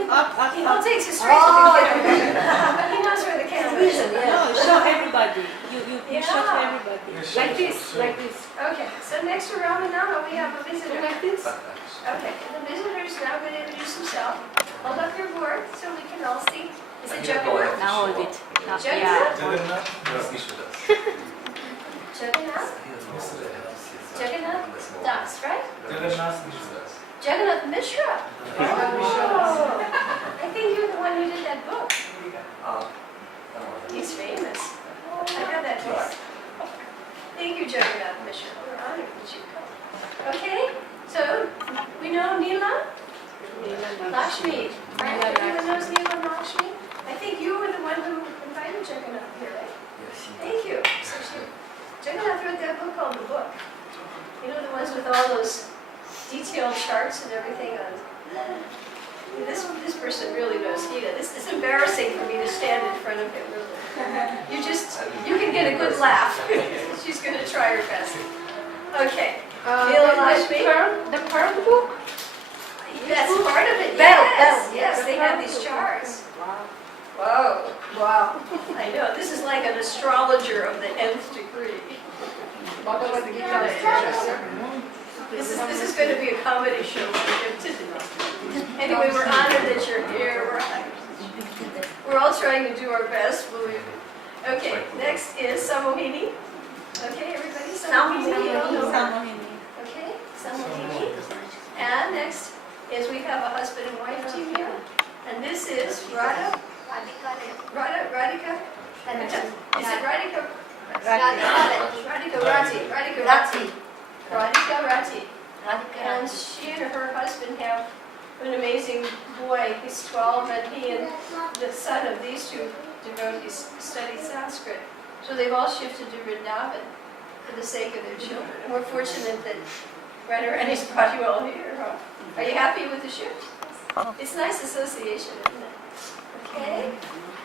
He takes it straight to the camera. He knows where the camera is. No, show everybody. You show to everybody. Like this, like this. Okay, so next to Ramanama we have a visitor. Like this. Okay, the visitor is now going to introduce himself. Hold up your board so we can all see. Is it Jagannath? Now hold it. Jagannath? Jagannath? Jagannath? Jagannath Das, right? Jagannath. Jagannath Mishra. Oh, I think you're the one who did that book. He's famous. I have that book. Thank you, Jagannath Mishra. We're honored that you come. Okay, so we know Neela? Lakshmi. Right? Everyone knows Neela and Lakshmi? I think you were the one who invited Jagannath here, right? Thank you. So Jagannath wrote that book called The Book. You know, the ones with all those detailed charts and everything on. This person really knows Gita. This is embarrassing for me to stand in front of him, really. You can get a good laugh. She's going to try her best. Okay. Neela Lakshmi. The pearl book? That's part of it. Yes, they have these charts. Whoa. Wow. I know. This is like an astrologer of the nth degree. Bhagavad Gita. This is going to be a comedy show for him today. Anyway, we're honored that you're here. We're all trying to do our best. Okay, next is Samohini. Okay, everybody, Samohini. You all know her. Okay, Samohini. And next is we have a husband and wife team here. And this is Radhika. And is it Radhika? Radhika Rati. And she and her husband have an amazing boy. He's 12, and he and the son of these two devotees study Sanskrit. So they've all shifted to Vrindavan for the sake of their children. And we're fortunate that Radharani's brought you all here. Huh? Are you happy with the shift? It's nice association, isn't it? Okay.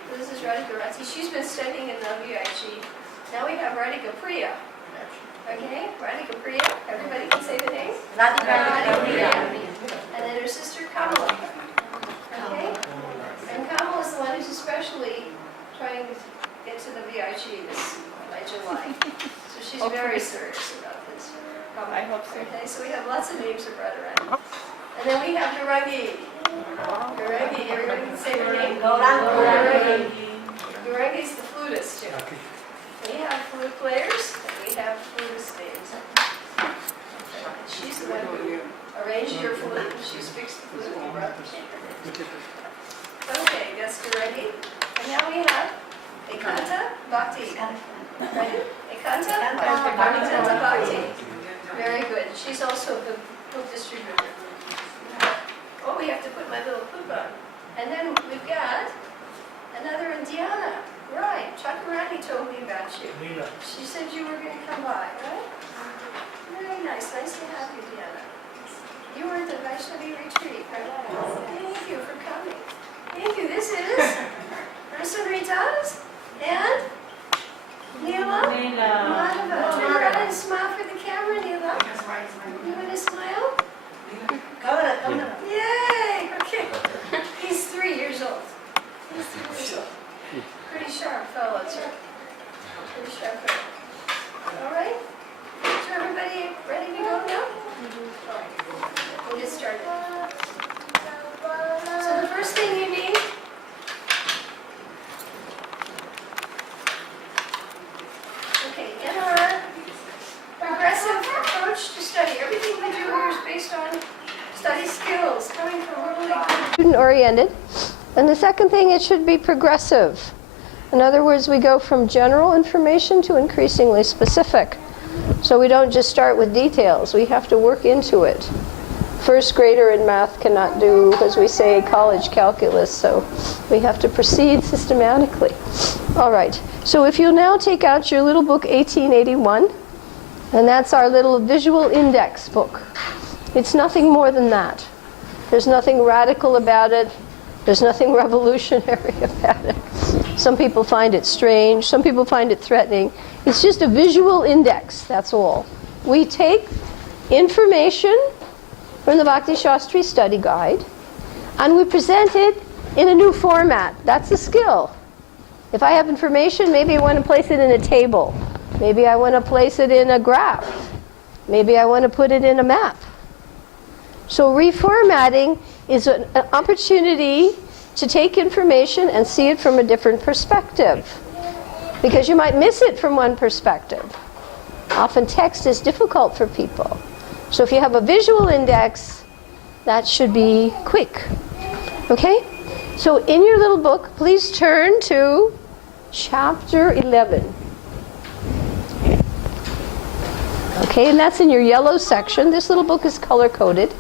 So this is Radhika Rati. She's been studying in WIG. Now we have Radhika Priya. Okay, Radhika Priya. Everybody can say the name? Radhika Priya. And then her sister Kamala. Okay? And Kamala is the one who's especially trying to get to the VIG by July. So she's very serious about this. I hope so. Okay, so we have lots of names of Radharani. And then we have Durangi. Durangi, everybody can say her name? Durangi. Durangi is the flutist too. We have flute players, and we have flutist names. She's the one who arranged your flute. She's fixed the flute and brought the shaker. Okay, that's Durangi. And now we have Ekanta Bhakti. Right? Ekanta Bhakti. Very good. She's also the book distributor. Oh, we have to put my little poop on. And then we've got another Indiana. Right. Chaturani told me about you. She said you were going to come by, right? Very nice. Nice to have you, Diana. You were at the Vaishnavi retreat, right? Thank you for coming. Thank you. This is Rasaritas and Neela Madhava. Turn around and smile for the camera, Neela. You want to smile? Yay! Okay. He's 3 years old. He's 3 years old. Pretty sharp fellow, too. Pretty sharp fellow. All right? So everybody ready to go now? All right. We'll get started. So the first thing you need in our progressive approach to study, everything we do here is based on study skills coming from really good student-oriented. And the second thing, it should be progressive. In other words, we go from general information to increasingly specific. So we don't just start with details. We have to work into it. First grader in math cannot do, as we say, college calculus, so we have to proceed systematically. All right, so if you'll now take out your little book 1881, and that's our little visual index book. It's nothing more than that. There's nothing radical about it. There's nothing revolutionary about it. Some people find it strange. Some people find it threatening. It's just a visual index, that's all. We take information from the Bhakti Shastri Study Guide, And we present it in a new format. That's a skill. If I have information, maybe I want to place it in a table. Maybe I want to place it in a graph. Maybe I want to put it in a map. So reformatting is an opportunity to take information and see it from a different perspective. Because you might miss it from one perspective. Often text is difficult for people. So if you have a visual index, that should be quick. Okay? So in your little book, please turn to chapter 11. Okay, and that's in your yellow section. This little book is color-coded.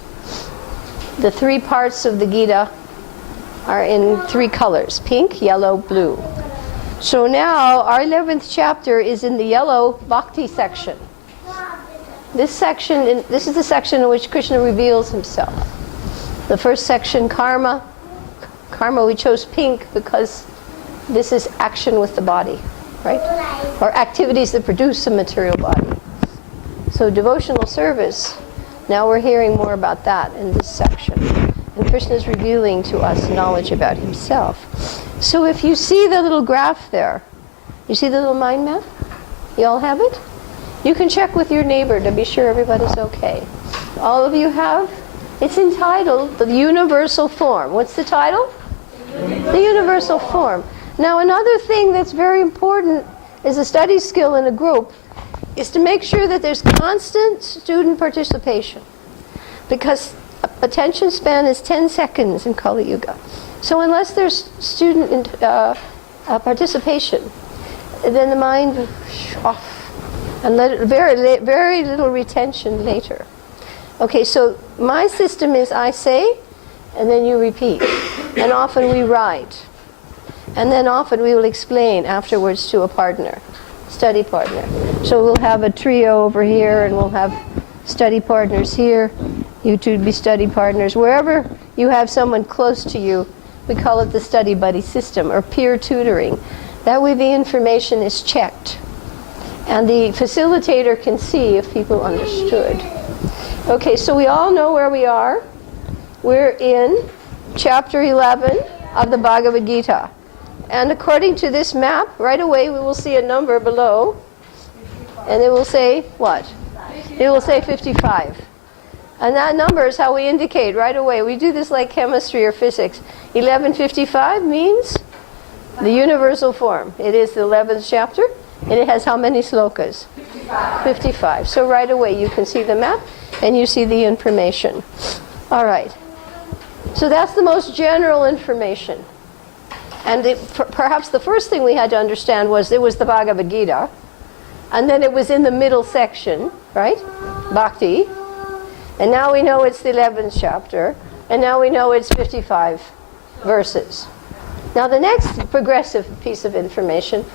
The 3 parts of the Gita are in 3 colors: pink, yellow, blue. So now our 11th chapter is in the yellow bhakti section. This is the section in which Krishna reveals himself. The first section, karma. Karma, we chose pink because this is action with the body, right? Or activities that produce a material body. So devotional service, now we're hearing more about that in this section. And Krishna is revealing to us knowledge about himself. So if you see the little graph there, you see the little mind map? You all have it? You can check with your neighbor to be sure everybody's okay. All of you have? It's entitled The Universal Form. What's the title? The Universal Form. Now another thing that's very important is a study skill in a group is to make sure that there's constant student participation. Because attention span is 10 seconds in Kali Yuga. So unless there's student participation, then the mind off. And very little retention later. Okay, so my system is I say, and then you repeat. And often we write. And then often we will explain afterwards to a partner, study partner. So we'll have a trio over here, and we'll have study partners here. You two be study partners. Wherever you have someone close to you, we call it the study buddy system, or peer tutoring. That way the information is checked. And the facilitator can see if people understood. Okay, so we all know where we are. We're in chapter 11 of the Bhagavad Gita. And according to this map, right away we will see a number below. And it will say what? It will say 55. And that number is how we indicate right away. We do this like chemistry or physics. 1155 means the universal form. It is the 11th chapter. And it has how many slokas? 55. So right away you can see the map and you see the information. All right. So that's the most general information. And perhaps the first thing we had to understand was it was the Bhagavad Gita. And then it was in the middle section, right? Bhakti. And now we know it's the 11th chapter. And now we know it's 55 verses. Now the next progressive piece of information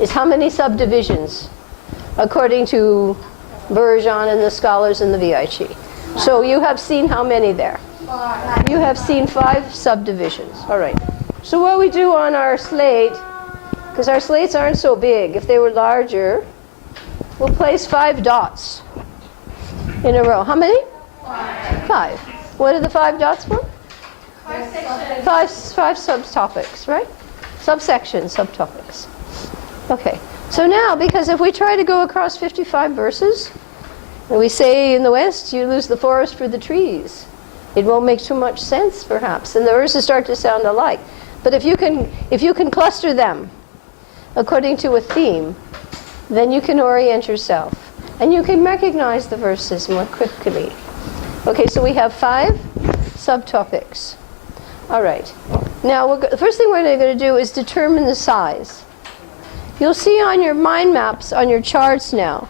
is how many subdivisions, according to Burjan and the scholars in the VIC. So you have seen how many there? 5. You have seen 5 subdivisions. All right. So what we do on our slate, because our slates aren't so big, if they were larger, we'll place 5 dots in a row. How many? 5. What are the 5 dots for? 5 subtopics, right? Subsections, subtopics. Okay, so now, because if we try to go across 55 verses, and we say in the West, you lose the forest for the trees. It won't make too much sense, perhaps, and the verses start to sound alike. But if you can cluster them according to a theme, then you can orient yourself, and you can recognize the verses more quickly. Okay, so we have 5 subtopics. All right. Now, the first thing we're going to do is determine the size. You'll see on your mind maps, on your charts now,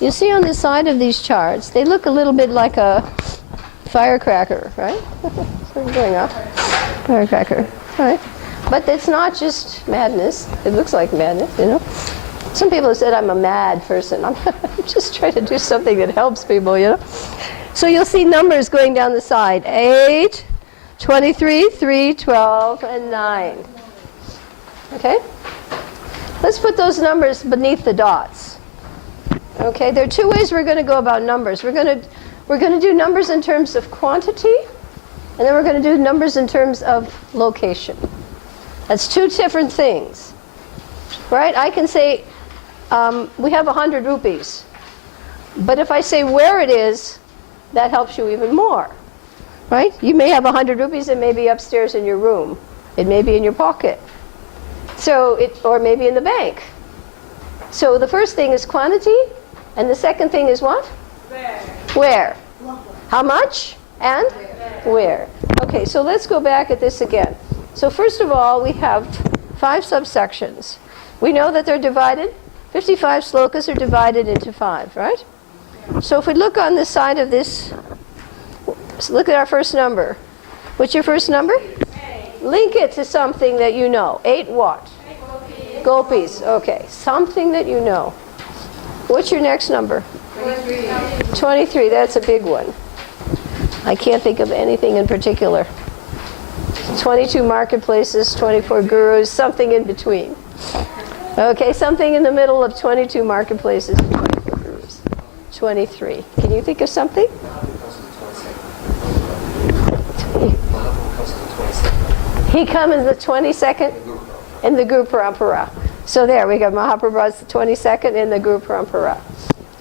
you see on the side of these charts, they look a little bit like a firecracker, right? Something going off. Firecracker, right? But it's not just madness. It looks like madness, you know. Some people have said I'm a mad person. I'm just trying to do something that helps people, you know. So you'll see numbers going down the side. 8, 23, 3, 12, and 9. Okay? Let's put those numbers beneath the dots. Okay, there are 2 ways we're going to go about numbers. We're going to do numbers in terms of quantity And then we're going to do numbers in terms of location. That's two different things. Right? I can say, we have 100 rupees. But if I say where it is, that helps you even more. Right? You may have 100 rupees, it may be upstairs in your room. It may be in your pocket. Or maybe in the bank. So the first thing is quantity, and the second thing is what? Where. How much? And where. Okay, so let's go back at this again. So first of all, we have 5 subsections. We know that they're divided. 55 slokas are divided into 5, right? So if we look on the side of this, look at our first number. What's your first number? 8. Link it to something that you know. 8 what? Gopis. Okay, something that you know. What's your next number? 23. 23, that's a big one. I can't think of anything in particular. 22 marketplaces, 24 gurus, something in between. Okay, something in the middle of 22 marketplaces and 24 gurus. 23. Can you think of something? He comes in the 22nd in the Guru Parampara. So there, we got Mahaprabhu's the 22nd in the Guru Parampara.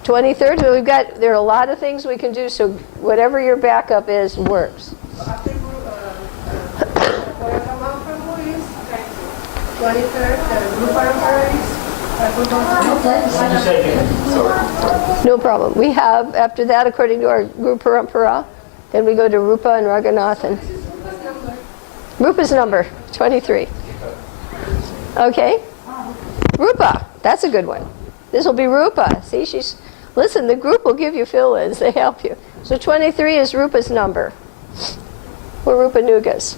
23rd, there are a lot of things we can do, so whatever your backup is works. After Mahaprabhu is 23rd, Guru Parampara is No problem. We have, after that, according to our Guru Parampara, then we go to Rupa and Raghunathan. Rupa's number, 23. Okay? Rupa, that's a good one. This will be Rupa. See, listen, the group will give you fill-ins. They help you. So 23 is Rupa's number. We're Rupa Nugas.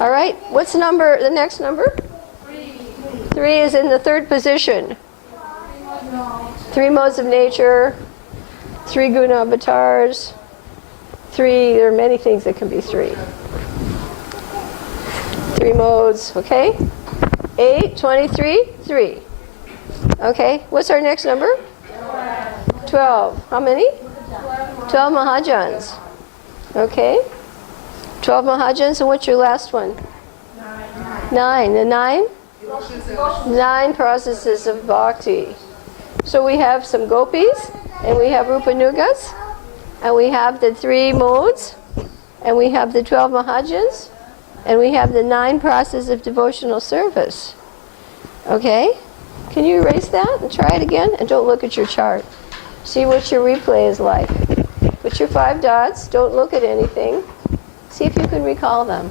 All right? What's the next number? 3 is in the 3rd position. 3 modes of nature, 3 guna avatars, 3, there are many things that can be 3. 3 modes, okay? 8, 23, 3. Okay, what's our next number? 12. How many? 12 Mahajans. Okay. 12 Mahajans, and what's your last one? 9. The 9? 9 processes of bhakti. So we have some gopis, and we have Rupa Nugas, and we have the 3 modes, and we have the 12 Mahajans, and we have the 9 processes of devotional service. Okay? Can you erase that and try it again? And don't look at your chart. See what your replay is like. Put your 5 dots. Don't look at anything. See if you can recall them.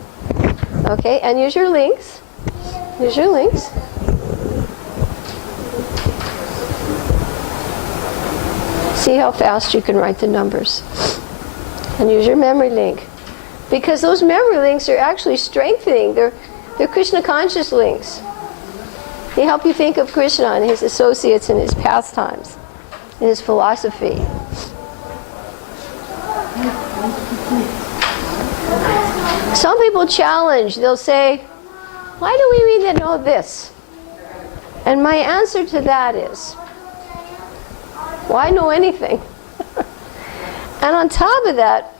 Okay? And use your links. Use your links. See how fast you can write the numbers. And use your memory link. Because those memory links are actually strengthening. They're Krishna conscious links. They help you think of Krishna and his associates and his pastimes and his philosophy. Some people challenge. They'll say, why do we need to know this? And my answer to that is, why know anything? And on top of that,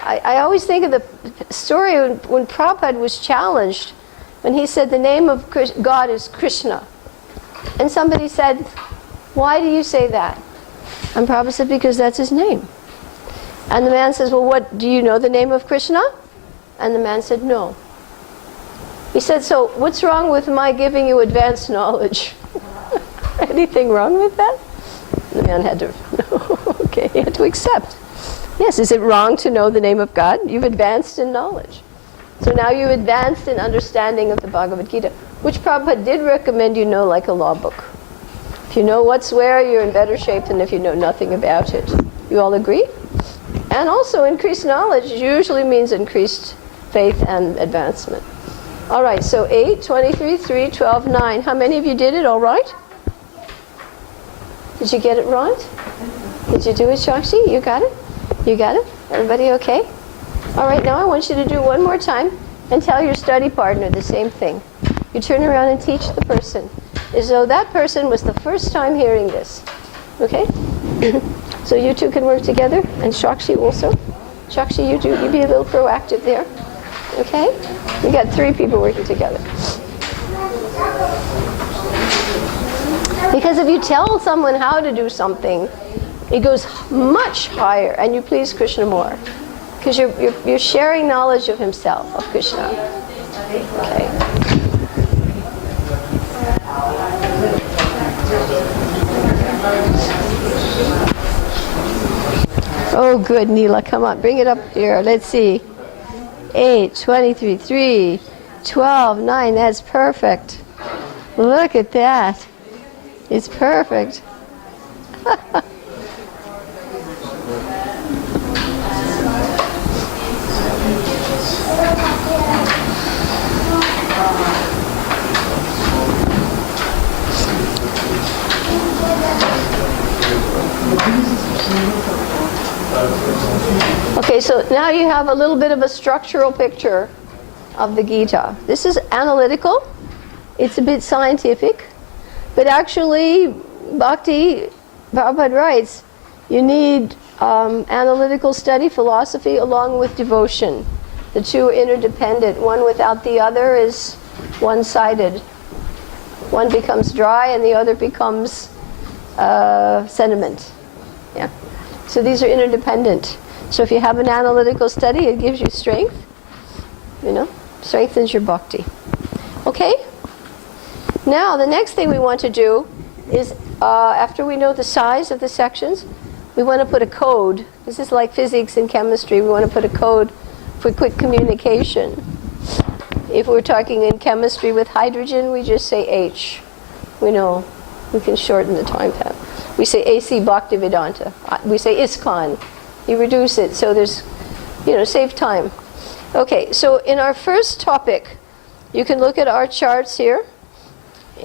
I always think of the story when Prabhupada was challenged, when he said the name of God is Krishna. And somebody said, why do you say that? And Prabhupada said, because that's his name. And the man says, well, what, do you know the name of Krishna? And the man said, no. He said, so what's wrong with my giving you advanced knowledge? Anything wrong with that? The man had to, okay, he had to accept. Yes, is it wrong to know the name of God? You've advanced in knowledge. So now you've advanced in understanding of the Bhagavad Gita, which Prabhupada did recommend you know like a law book. If you know what's where, you're in better shape than if you know nothing about it. You all agree? And also increased knowledge usually means increased faith and advancement. All right, so 8, 23, 3, 12, 9. How many of you did it all right? Did you get it right? Did you do it, Shakshi? You got it? You got it? Everybody okay? All right, now I want you to do one more time and tell your study partner the same thing. You turn around and teach the person as though that person was the first time hearing this. Okay? So you two can work together, and Shakshi also. Shakshi, you be a little proactive there. Okay? We got 3 people working together. Because if you tell someone how to do something, it goes much higher, and you please Krishna more. Because you're sharing knowledge of himself, of Krishna. Okay. Oh, good, Neela. Come on, bring it up here. Let's see. 8, 23, 3, 12, 9. That's perfect. Look at that. It's perfect. Okay, so now you have a little bit of a structural picture of the Gita. This is analytical. It's a bit scientific. But actually, Bhakti, Prabhupada writes, you need analytical study, philosophy, along with devotion. The two are interdependent. One without the other is one-sided. One becomes dry and the other becomes sediment. Yeah. So these are interdependent. So if you have an analytical study, it gives you strength. Strengthens your bhakti. Okay? Now, the next thing we want to do is, after we know the size of the sections, we want to put a code. This is like physics and chemistry. We want to put a code for quick communication. If we're talking in chemistry with hydrogen, we just say H. We know we can shorten the time path. We say AC Bhaktivedanta. We say ISKCON. You reduce it, so there's, save time. Okay, so in our first topic, you can look at our charts here.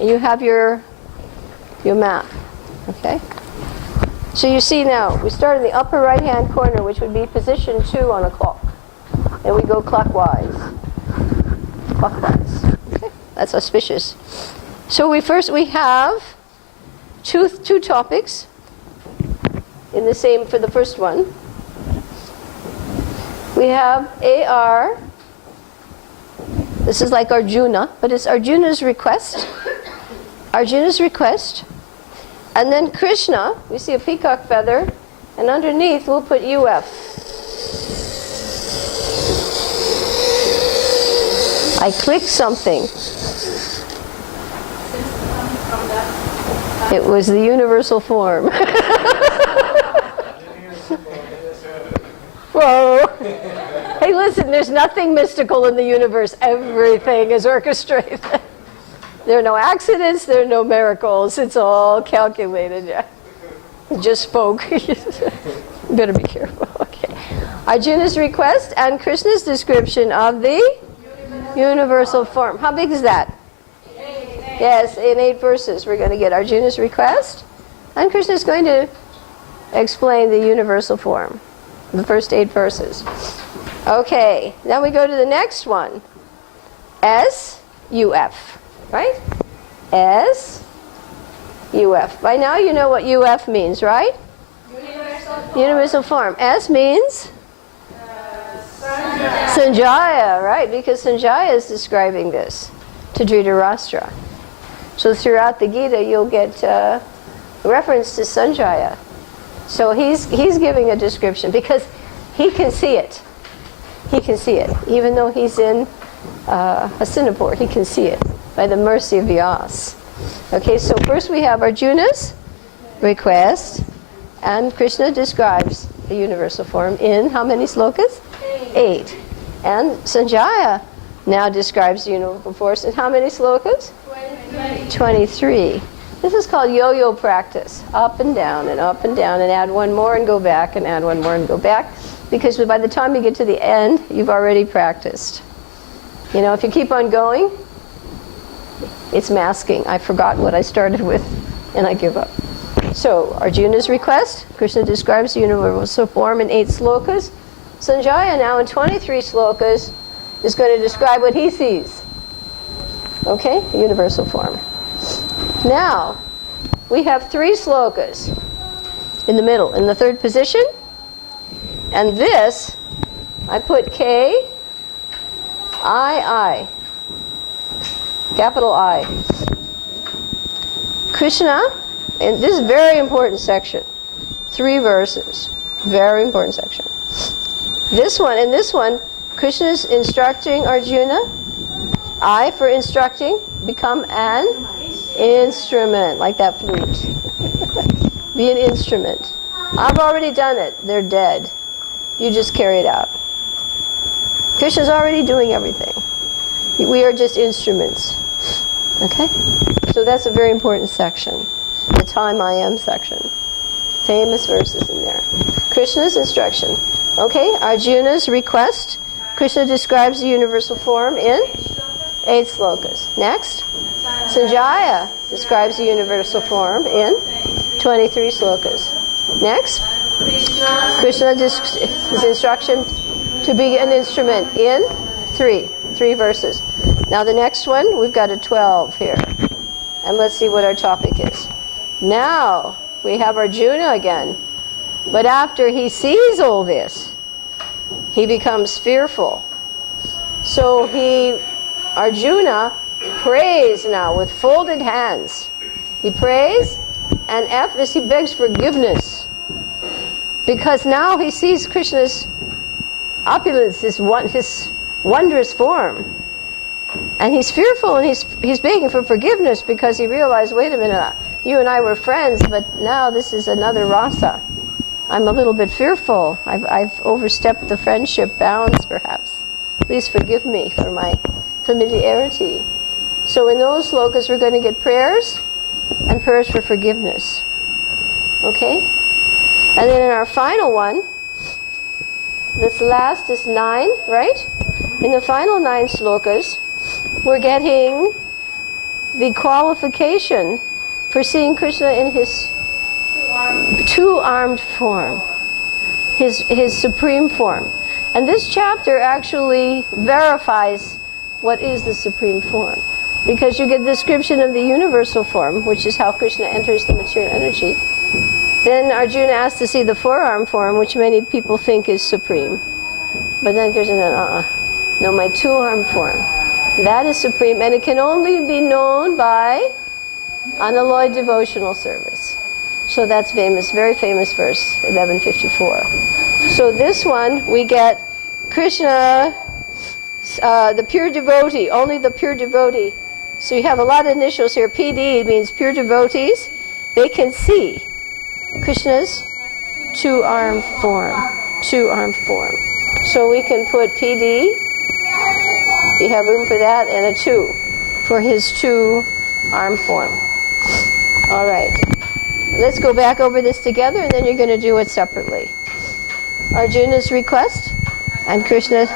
You have your map, okay? So you see now, we start in the upper right-hand corner, which would be position 2 on a clock. And we go clockwise. Clockwise, okay? That's auspicious. So we have two topics in the same, for the first one. We have AR. This is like Arjuna, but it's Arjuna's request. Arjuna's request. And then Krishna, we see a peacock feather, and underneath we'll put UF. I clicked something. It was the universal form. Whoa. Hey, listen, there's nothing mystical in the universe. Everything is orchestrated. There are no accidents, there are no miracles. It's all calculated, yeah. Just spoke. Better be careful. Okay. Arjuna's request and Krishna's description of the universal form. How big is that? 8. Yes, in 8 verses we're going to get Arjuna's request, and Krishna's going to explain the universal form. The first 8 verses. Okay, then we go to the next one. S-U-F. Right? S-U-F. By now you know what UF means, right? Universal form. S means? Sanjaya, right? Because Sanjaya is describing this to Dhritarashtra. So throughout the Gita you'll get reference to Sanjaya. So he's giving a description because he can see it. He can see it. Even though he's in Hastinapur, he can see it by the mercy of Vyas. Okay, so first we have Arjuna's request, and Krishna describes the universal form in how many slokas? 8. And Sanjaya now describes the universal force in how many slokas? 23. This is called yo-yo practice. Up and down and up and down, and add one more and go back, and add one more and go back. Because by the time you get to the end, you've already practiced. If you keep on going, it's masking. I forgot what I started with, and I give up. So, Arjuna's request, Krishna describes the universal form in 8 slokas. Sanjaya now in 23 slokas is going to describe what he sees. Okay, the universal form. Now, we have 3 slokas in the middle, in the 3rd position. And this, I put K I. Capital I. Krishna, and this is a very important section. 3 verses. Very important section. In this one, Krishna is instructing Arjuna. I for instructing, become an instrument, like that flute. Be an instrument. I've already done it. They're dead. You just carry it out. Krishna's already doing everything. We are just instruments. Okay? So that's a very important section. The time I am section. Famous verses in there. Krishna's instruction. Okay, Arjuna's request. Krishna describes the universal form in 8 slokas. Next. Sanjaya describes the universal form in 23 slokas. Next. Krishna his instruction to be an instrument in 3 verses. Now the next one, we've got a 12 here. And let's see what our topic is. Now we have Arjuna again. But after he sees all this, he becomes fearful. So Arjuna prays now with folded hands. He prays, and F is he begs forgiveness. Because now he sees Krishna's opulence, his wondrous form. And he's fearful, and he's begging for forgiveness because he realized, wait a minute, you and I were friends, but now this is another rasa. I'm a little bit fearful. I've overstepped the friendship bounds, perhaps. Please forgive me for my familiarity. So in those slokas, we're going to get prayers and prayers for forgiveness. Okay? And then in our final one, this last is 9, right? In the final 9 slokas, we're getting the qualification for seeing Krishna in his 2-armed form, his supreme form. And this chapter actually verifies what is the supreme form. Because you get a description of the universal form, which is how Krishna enters the material energy. Then Arjuna asks to see the 4-armed form, which many people think is supreme. But then Krishna said, no, my 2-armed form. That is supreme, and it can only be known by unalloyed devotional service. So that's famous, very famous verse, 1154. So this one, we get Krishna, the pure devotee, only the pure devotee. So you have a lot of initials here. PD means pure devotees. They can see Krishna's 2-armed form. 2-armed form. So we can put PD, you have room for that, and a 2 for his 2-armed form. All right. Let's go back over this together, and then you're going to do it separately. Arjuna's request, and Krishna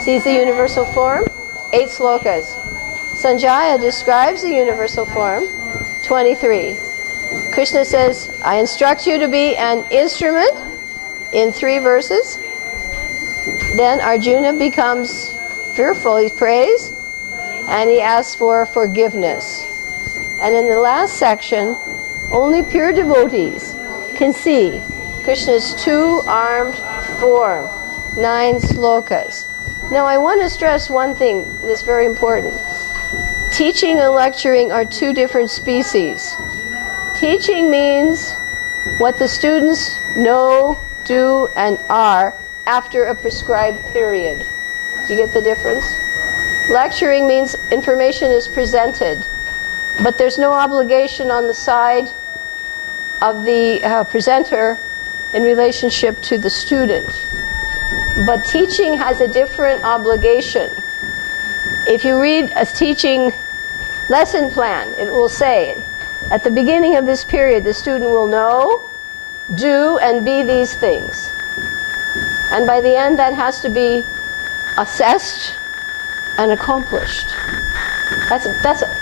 sees the universal form, 8 slokas. Sanjaya describes the universal form, 23. Krishna says, I instruct you to be an instrument in 3 verses. Then Arjuna becomes fearful. He prays, and he asks for forgiveness. And in the last section, only pure devotees can see Krishna's 2-armed form, 9 slokas. Now I want to stress one thing that's very important. Teaching and lecturing are 2 different species. Teaching means what the students know, do, and are after a prescribed period. You get the difference? Lecturing means information is presented, but there's no obligation on the side of the presenter in relationship to the student. But teaching has a different obligation. If you read a teaching lesson plan, it will say, at the beginning of this period, the student will know, do, and be these things. And by the end, that has to be assessed and accomplished. That's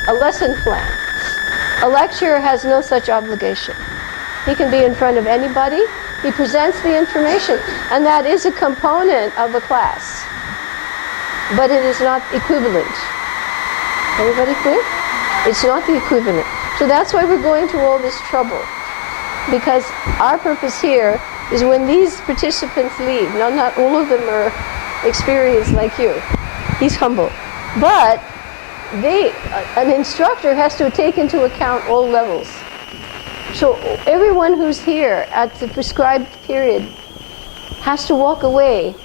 a lesson plan. A lecturer has no such obligation. He can be in front of anybody. He presents the information, and that is a component of a class. But it is not equivalent. Everybody clear? It's not the equivalent. So that's why we're going to all this trouble. Because our purpose here is when these participants leave, now not all of them are experienced like you, He's humble. But an instructor has to take into account all levels. So everyone who's here at the prescribed period has to walk away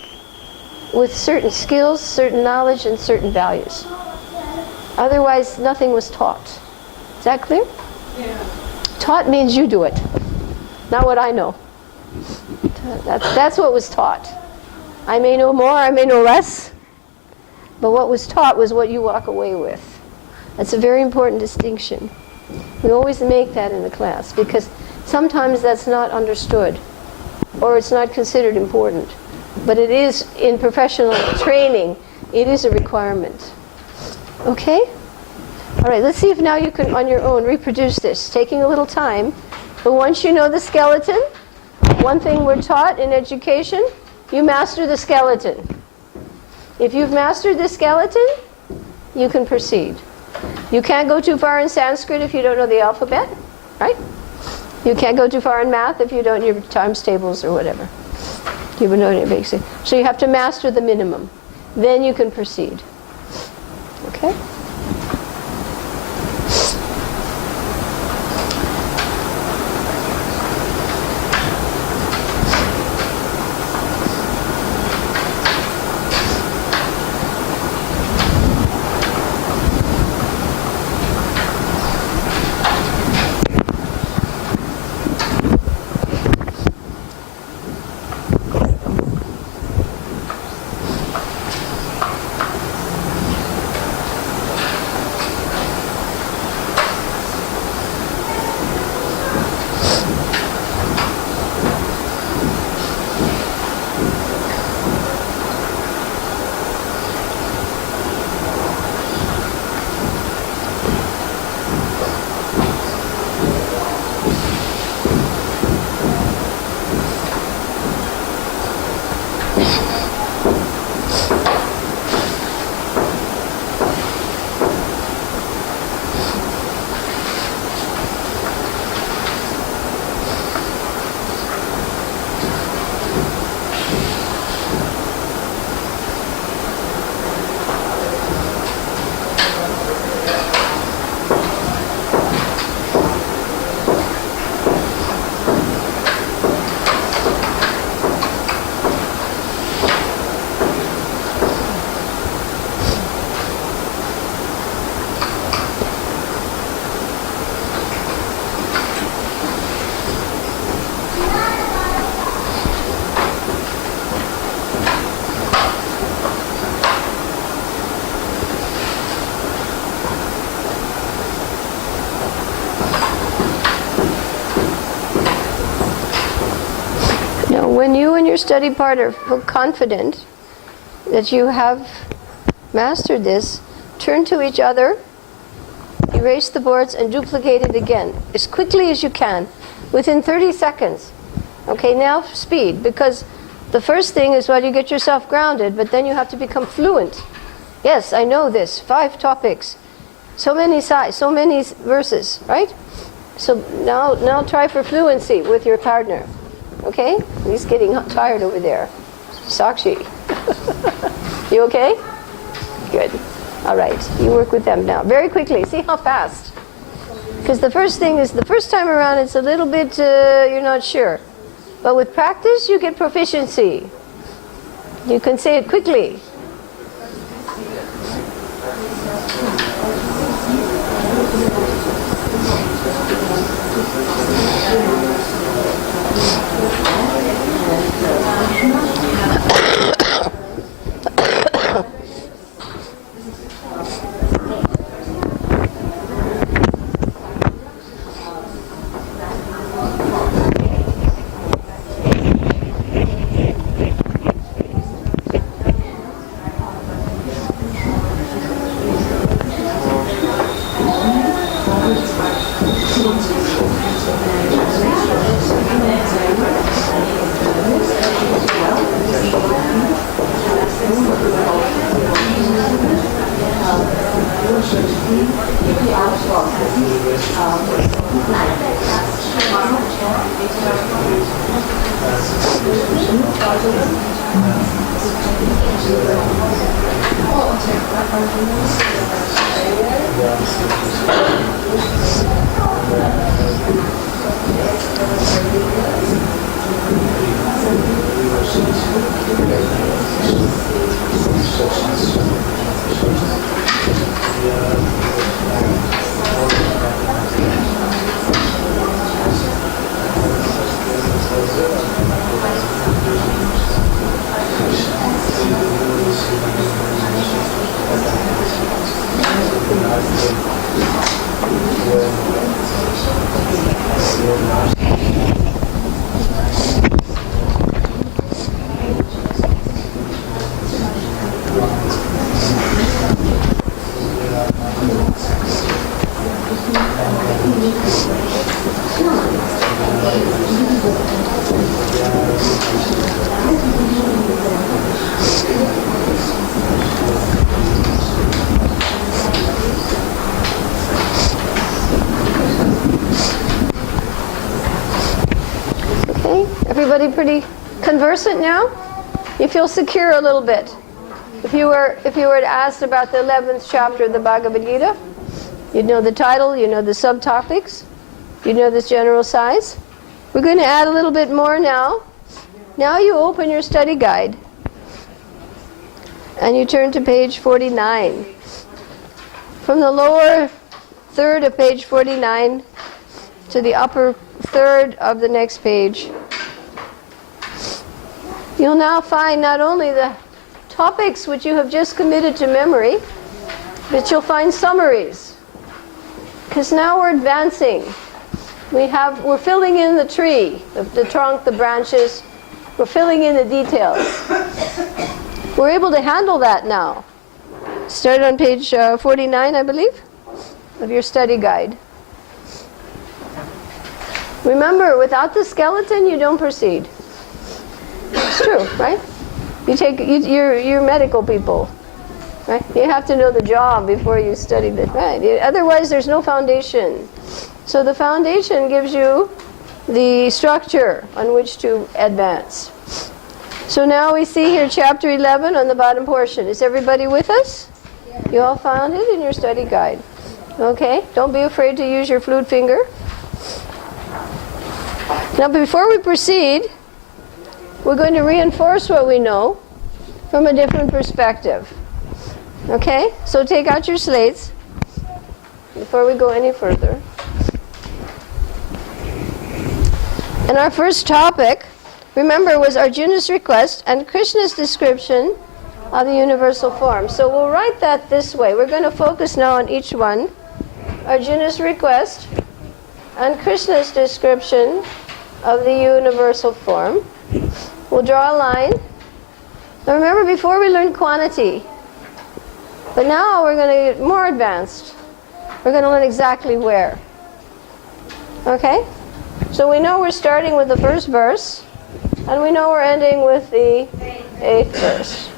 with certain skills, certain knowledge, and certain values. Otherwise, nothing was taught. Is that clear? Yeah. Taught means you do it, not what I know. That's what was taught. I may know more, I may know less, but what was taught was what you walk away with. That's a very important distinction. We always make that in the class because sometimes that's not understood or it's not considered important. But it is, in professional training, it is a requirement. Okay? All right, let's see if now you can, on your own, reproduce this. Taking a little time. But once you know the skeleton, one thing we're taught in education, you master the skeleton. If you've mastered the skeleton, you can proceed. You can't go too far in Sanskrit if you don't know the alphabet, right? You can't go too far in math if you don't know your times tables or whatever. You would know your basic. So you have to master the minimum. Then you can proceed. Okay? When you and your study partner feel confident that you have mastered this, turn to each other, erase the boards, and duplicate it again as quickly as you can, within 30 seconds. Okay, now speed, because the first thing is, well, you get yourself grounded, but then you have to become fluent. Yes, I know this. 5 topics. So many verses, right? So now try for fluency with your partner. Okay? He's getting tired over there. Sakshi. You okay? Good. All right. You work with them now. Very quickly. See how fast. Because the first thing is, the first time around, it's a little bit, you're not sure. But with practice, you get proficiency. You can say it quickly. Everybody pretty conversant now? You feel secure a little bit. If you were asked about the 11th chapter of the Bhagavad Gita, you'd know the title, you know the subtopics, you know this general size. We're going to add a little bit more now. Now you open your study guide and you turn to page 49. From the lower third of page 49 to the upper third of the next page, you'll now find not only the topics which you have just committed to memory, but you'll find summaries. Because now we're advancing. We're filling in the tree, the trunk, the branches. We're filling in the details. We're able to handle that now. Start on page 49, I believe, of your study guide. Remember, without the skeleton, you don't proceed. It's true, right? You're medical people, right? You have to know the job before you study this, right? Otherwise, there's no foundation. So the foundation gives you the structure on which to advance. So now we see here chapter 11 on the bottom portion. Is everybody with us? You all found it in your study guide. Okay, don't be afraid to use your flute finger. Now before we proceed, we're going to reinforce what we know from a different perspective. Okay? So take out your slates before we go any further. And our first topic, remember, was Arjuna's request and Krishna's description of the universal form. So we'll write that this way. We're going to focus now on each one. Arjuna's request and Krishna's description of the universal form. We'll draw a line. Now remember, before we learned quantity, but now we're going to get more advanced. We're going to learn exactly where. Okay? So we know we're starting with the first verse, and we know we're ending with the 8th verse.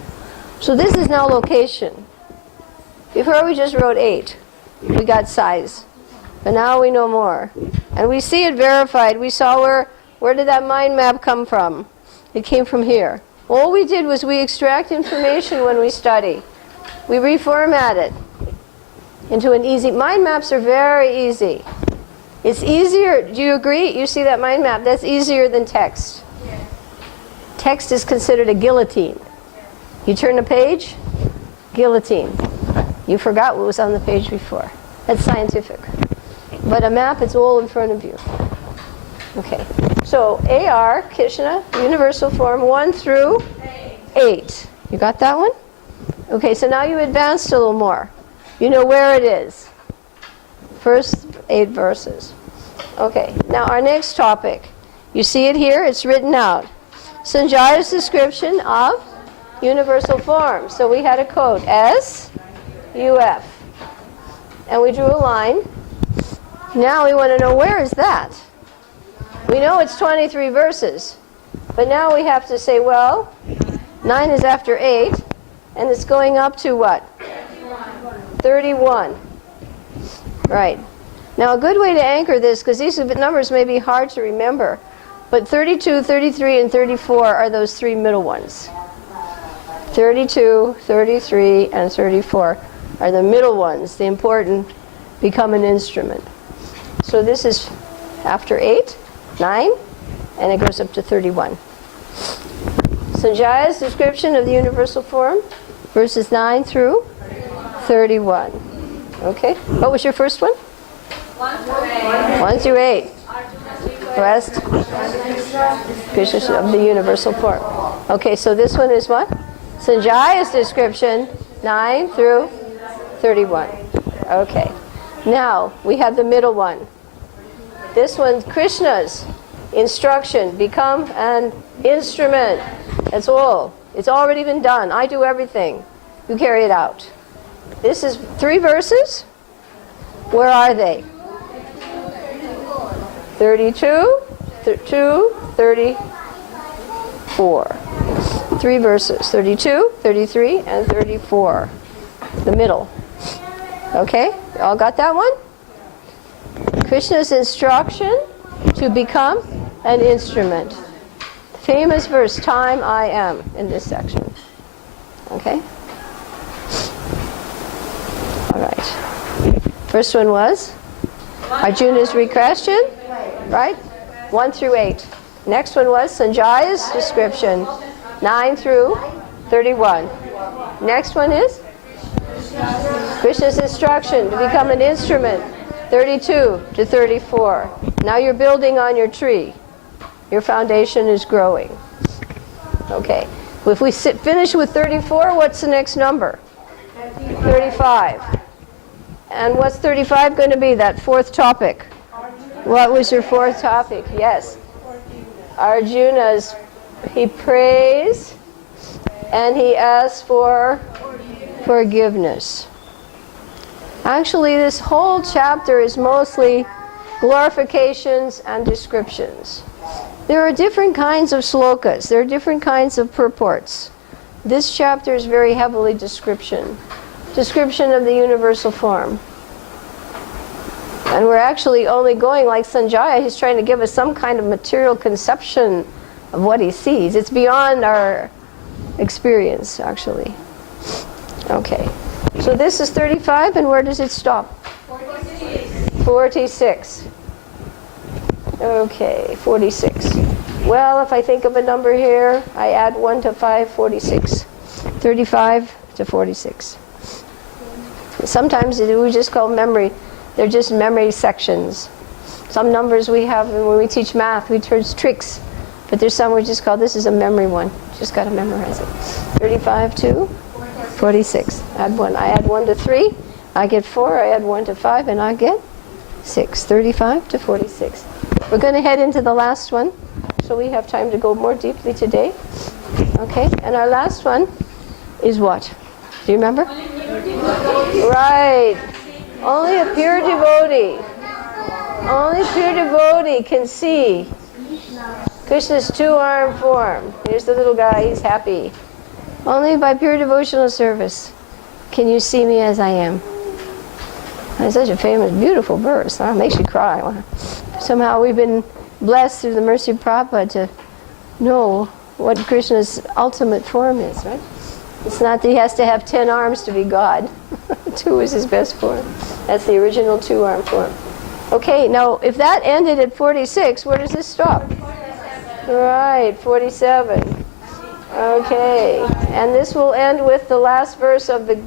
So this is now location. Before we just wrote 8. We got size. But now we know more. And we see it verified. We saw where did that mind map come from? It came from here. All we did was we extract information when we study. We reformat it into an easy... Mind maps are very easy. It's easier, do you agree? You see that mind map? That's easier than text. Yes. Text is considered a guillotine. You turn a page, guillotine. You forgot what was on the page before. That's scientific. But a map, it's all in front of you. Okay. So AR, Krishna, universal form, 1 through 8. You got that one? Okay, so now you advanced a little more. You know where it is. First 8 verses. Okay, now our next topic. You see it here, it's written out. Sanjaya's description of universal form. So we had a code, S, U, F. And we drew a line. Now we want to know, where is that? We know it's 23 verses. But now we have to say, well, 9 is after 8, and it's going up to what? 31. Right. Now a good way to anchor this, because these numbers may be hard to remember, but 32, 33, and 34 are those 3 middle ones. 32, 33, and 34 are the middle ones, the important, become an instrument. So this is after 8, 9, and it goes up to 31. Sanjaya's description of the universal form, verses 9 through 31. Okay, what was your first one? 1 through 8. Rest, Krishna of the universal form. Okay, so this one is what? Sanjaya's description, 9 through 31. Okay, now we have the middle one. This one's Krishna's instruction, become an instrument. That's all. It's already been done. I do everything. You carry it out. This is 3 verses. Where are they? 32, 2, 34. 3 verses, 32, 33, and 34. The middle. Okay, you all got that one? Krishna's instruction to become an instrument. Famous verse, time I am, in this section. Okay? All right. First one was Arjuna's question, right? 1 through 8. Next one was Sanjaya's description, 9 through 31. Next one is Krishna's instruction to become an instrument, 32 to 34. Now you're building on your tree. Your foundation is growing. Okay. If we finish with 34, what's the next number? 35. And what's 35 going to be? That fourth topic. What was your fourth topic? Yes. Arjuna's, he prays and he asks for forgiveness. Actually, this whole chapter is mostly glorifications and descriptions. There are different kinds of slokas. There are different kinds of purports. This chapter is very heavily description. Description of the universal form. And we're actually only going like Sanjaya. He's trying to give us some kind of material conception of what he sees. It's beyond our experience, actually. Okay. So this is 35, and where does it stop? 46. Okay, 46. Well, if I think of a number here, I add 1 to 5, 46. 35 to 46. Sometimes we just call memory. They're just memory sections. Some numbers we have, when we teach math, we teach tricks. But there's some we just call, this is a memory one. Just got to memorize it. 35 to 46. Add 1. I add 1 to 3. I get 4. I add 1 to 5, and I get 6. 35 to 46. We're going to head into the last one, so we have time to go more deeply today. Okay, and our last one is what? Do you remember? Right. Only a pure devotee. Only pure devotee can see Krishna's 2-armed form. Here's the little guy, he's happy. Only by pure devotional service can you see me as I am. It's such a famous, beautiful verse. Huh? It makes you cry. Somehow we've been blessed through the mercy of Prabhupada to know what Krishna's ultimate form is, right? It's not that he has to have 10 arms to be God. 2 is his best form. That's the original 2-armed form. Okay, now if that ended at 46, where does this stop? Right, 47. Okay, and this will end with the last verse of the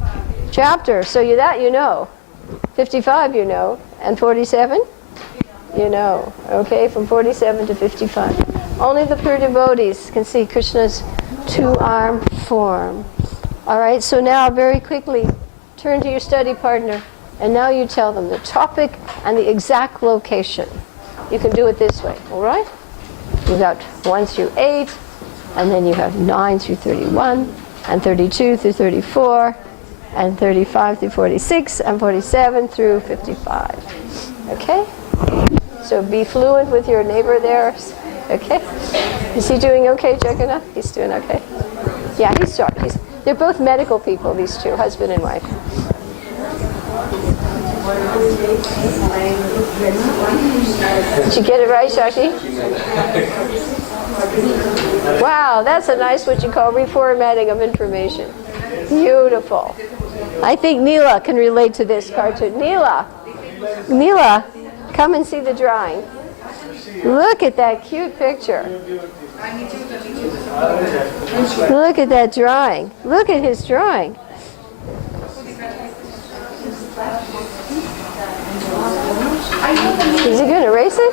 chapter. So that you know. 55 you know, and 47 you know. Okay, from 47 to 55. Only the pure devotees can see Krishna's 2-armed form. All right, so now very quickly turn to your study partner, and now you tell them the topic and the exact location. You can do it this way, all right? You've got 1 through 8, and then you have 9 through 31, and 32 through 34, and 35 through 46, and 47 through 55. Okay? So be fluent with your neighbor there. Okay? Is he doing okay, Jagannath? He's doing okay. Yeah, he's sharp. They're both medical people, these two, husband and wife. Did you get it right, Shashi? Wow, that's a nice what you call reformatting of information. Beautiful. I think Neela can relate to this cartoon. Neela, come and see the drawing. Look at that cute picture. Look at that drawing. Look at his drawing. Is he going to erase it?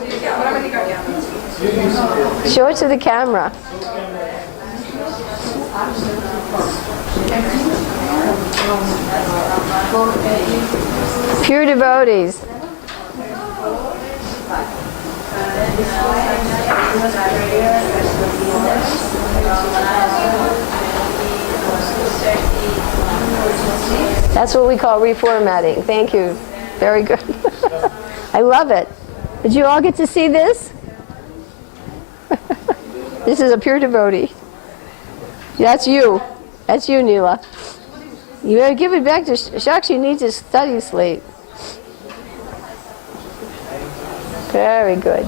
Show it to the camera. Pure devotees. That's what we call reformatting. Thank you. Very good. I love it. Did you all get to see this? This is a pure devotee. That's you. That's you, Neela. You better give it back to Shakshi. Needs his study slate. Very good.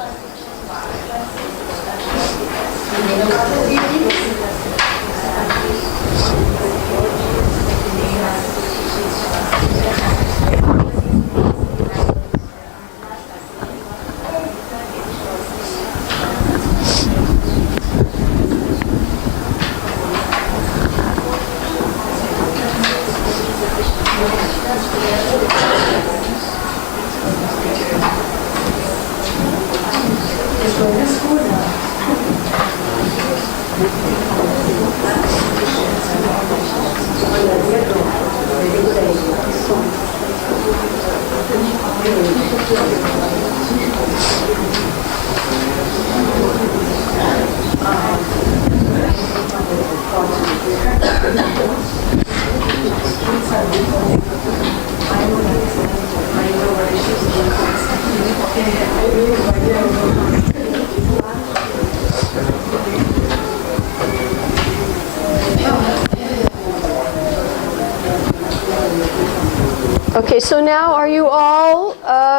Okay, so now are you all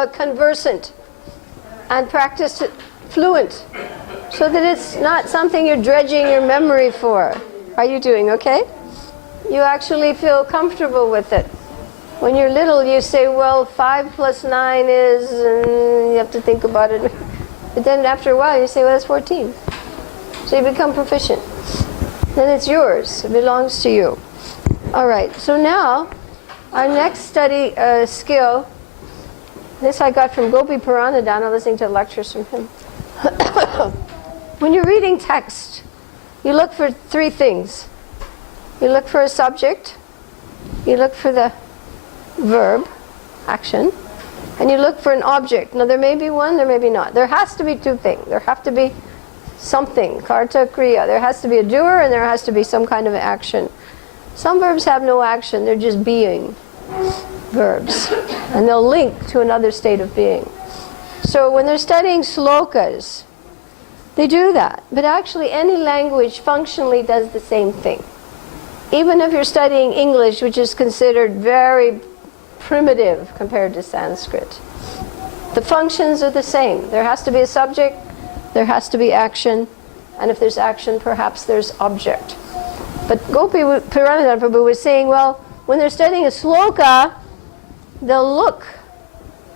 conversant and practiced fluent so that it's not something you're dredging your memory for? Are you doing okay? You actually feel comfortable with it. When you're little, you say, well, 5 plus 9 is, and you have to think about it. But then after a while, you say, well, that's 14. So you become proficient. Then it's yours. It belongs to you. All right, so now our next study skill, this I got from Gopi Paranadhana, listening to lectures from him. When you're reading text, you look for 3 things. You look for a subject, you look for the verb, action, and you look for an object. Now there may be one, there may be not. There has to be 2 things. There have to be something, karta, kriya. There has to be a doer and there has to be some kind of action. Some verbs have no action, they're just being verbs. And they'll link to another state of being. So when they're studying slokas, they do that. But actually any language functionally does the same thing. Even if you're studying English, which is considered very primitive compared to Sanskrit, the functions are the same. There has to be a subject, there has to be action, and if there's action, perhaps there's object. But Gopi Paranadhana Prabhu was saying, well, when they're studying a sloka, they'll look.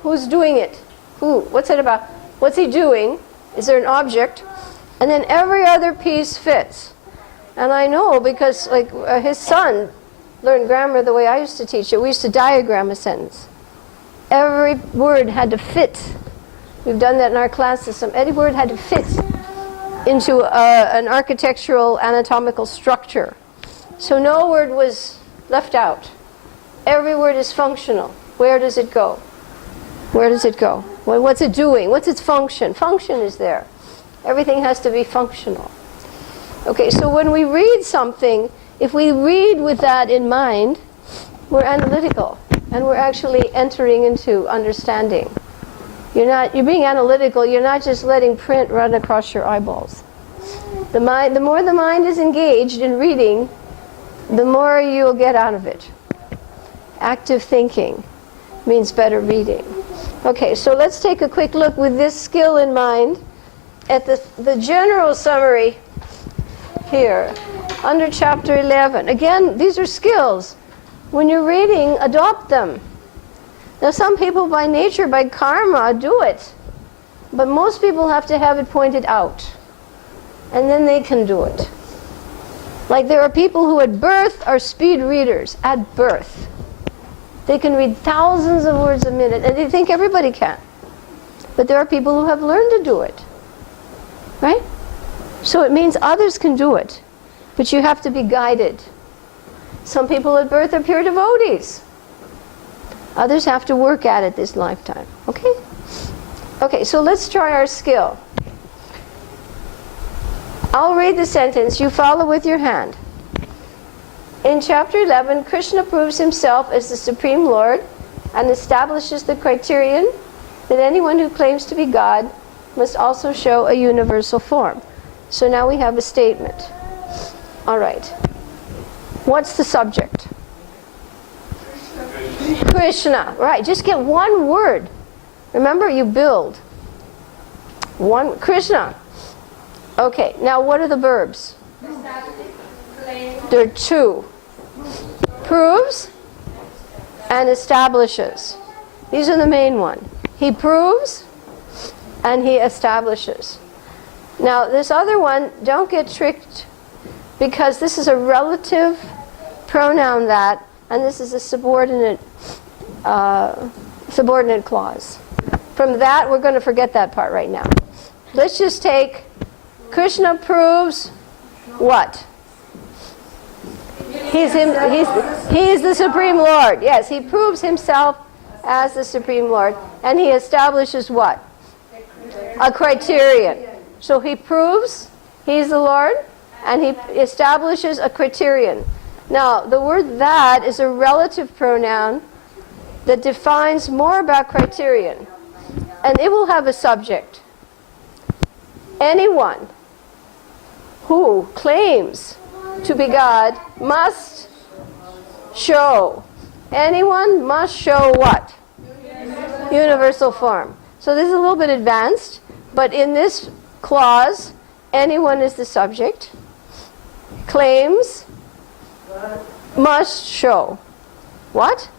Who's doing it? Who? What's it about? What's he doing? Is there an object? And then every other piece fits. And I know because like his son learned grammar the way I used to teach it. We used to diagram a sentence. Every word had to fit. We've done that in our classes. Every word had to fit into an architectural anatomical structure. So no word was left out. Every word is functional. Where does it go? Where does it go? Well, what's it doing? What's its function? Function is there. Everything has to be functional. Okay, so when we read something, if we read with that in mind, we're analytical and we're actually entering into understanding. You're being analytical, you're not just letting print run across your eyeballs. The more the mind is engaged in reading, the more you'll get out of it. Active thinking means better reading. Okay, so let's take a quick look with this skill in mind at the general summary here, under chapter 11. Again, these are skills. When you're reading, adopt them. Now, some people by nature, by karma, do it. But most people have to have it pointed out. And then they can do it. Like there are people who at birth are speed readers. At birth. They can read thousands of words a minute. And they think everybody can. But there are people who have learned to do it. Right? So it means others can do it. But you have to be guided. Some people at birth are pure devotees. Others have to work at it this lifetime. Okay? Okay, so let's try our skill. I'll read the sentence. You follow with your hand. In chapter 11, Krishna proves himself as the Supreme Lord and establishes the criterion that anyone who claims to be God must also show a universal form. So now we have a statement. All right. What's the subject? Krishna. Right, just get one word. Remember, you build. One, Krishna. Okay, now what are the verbs? There are two. Proves and establishes. These are the main one. He proves and he establishes. Now this other one, don't get tricked, because this is a relative pronoun that, and this is a subordinate clause. From that, we're going to forget that part right now. Let's just take Krishna proves what? He is the Supreme Lord. Yes, he proves himself as the Supreme Lord. And he establishes what? A criterion. So he proves he's the Lord, and he establishes a criterion. Now, the word that is a relative pronoun that defines more about criterion. And it will have a subject. Anyone who claims to be God must show. Anyone must show what? Universal form. So this is a little bit advanced, but in this clause, anyone is the subject. Claims must show what?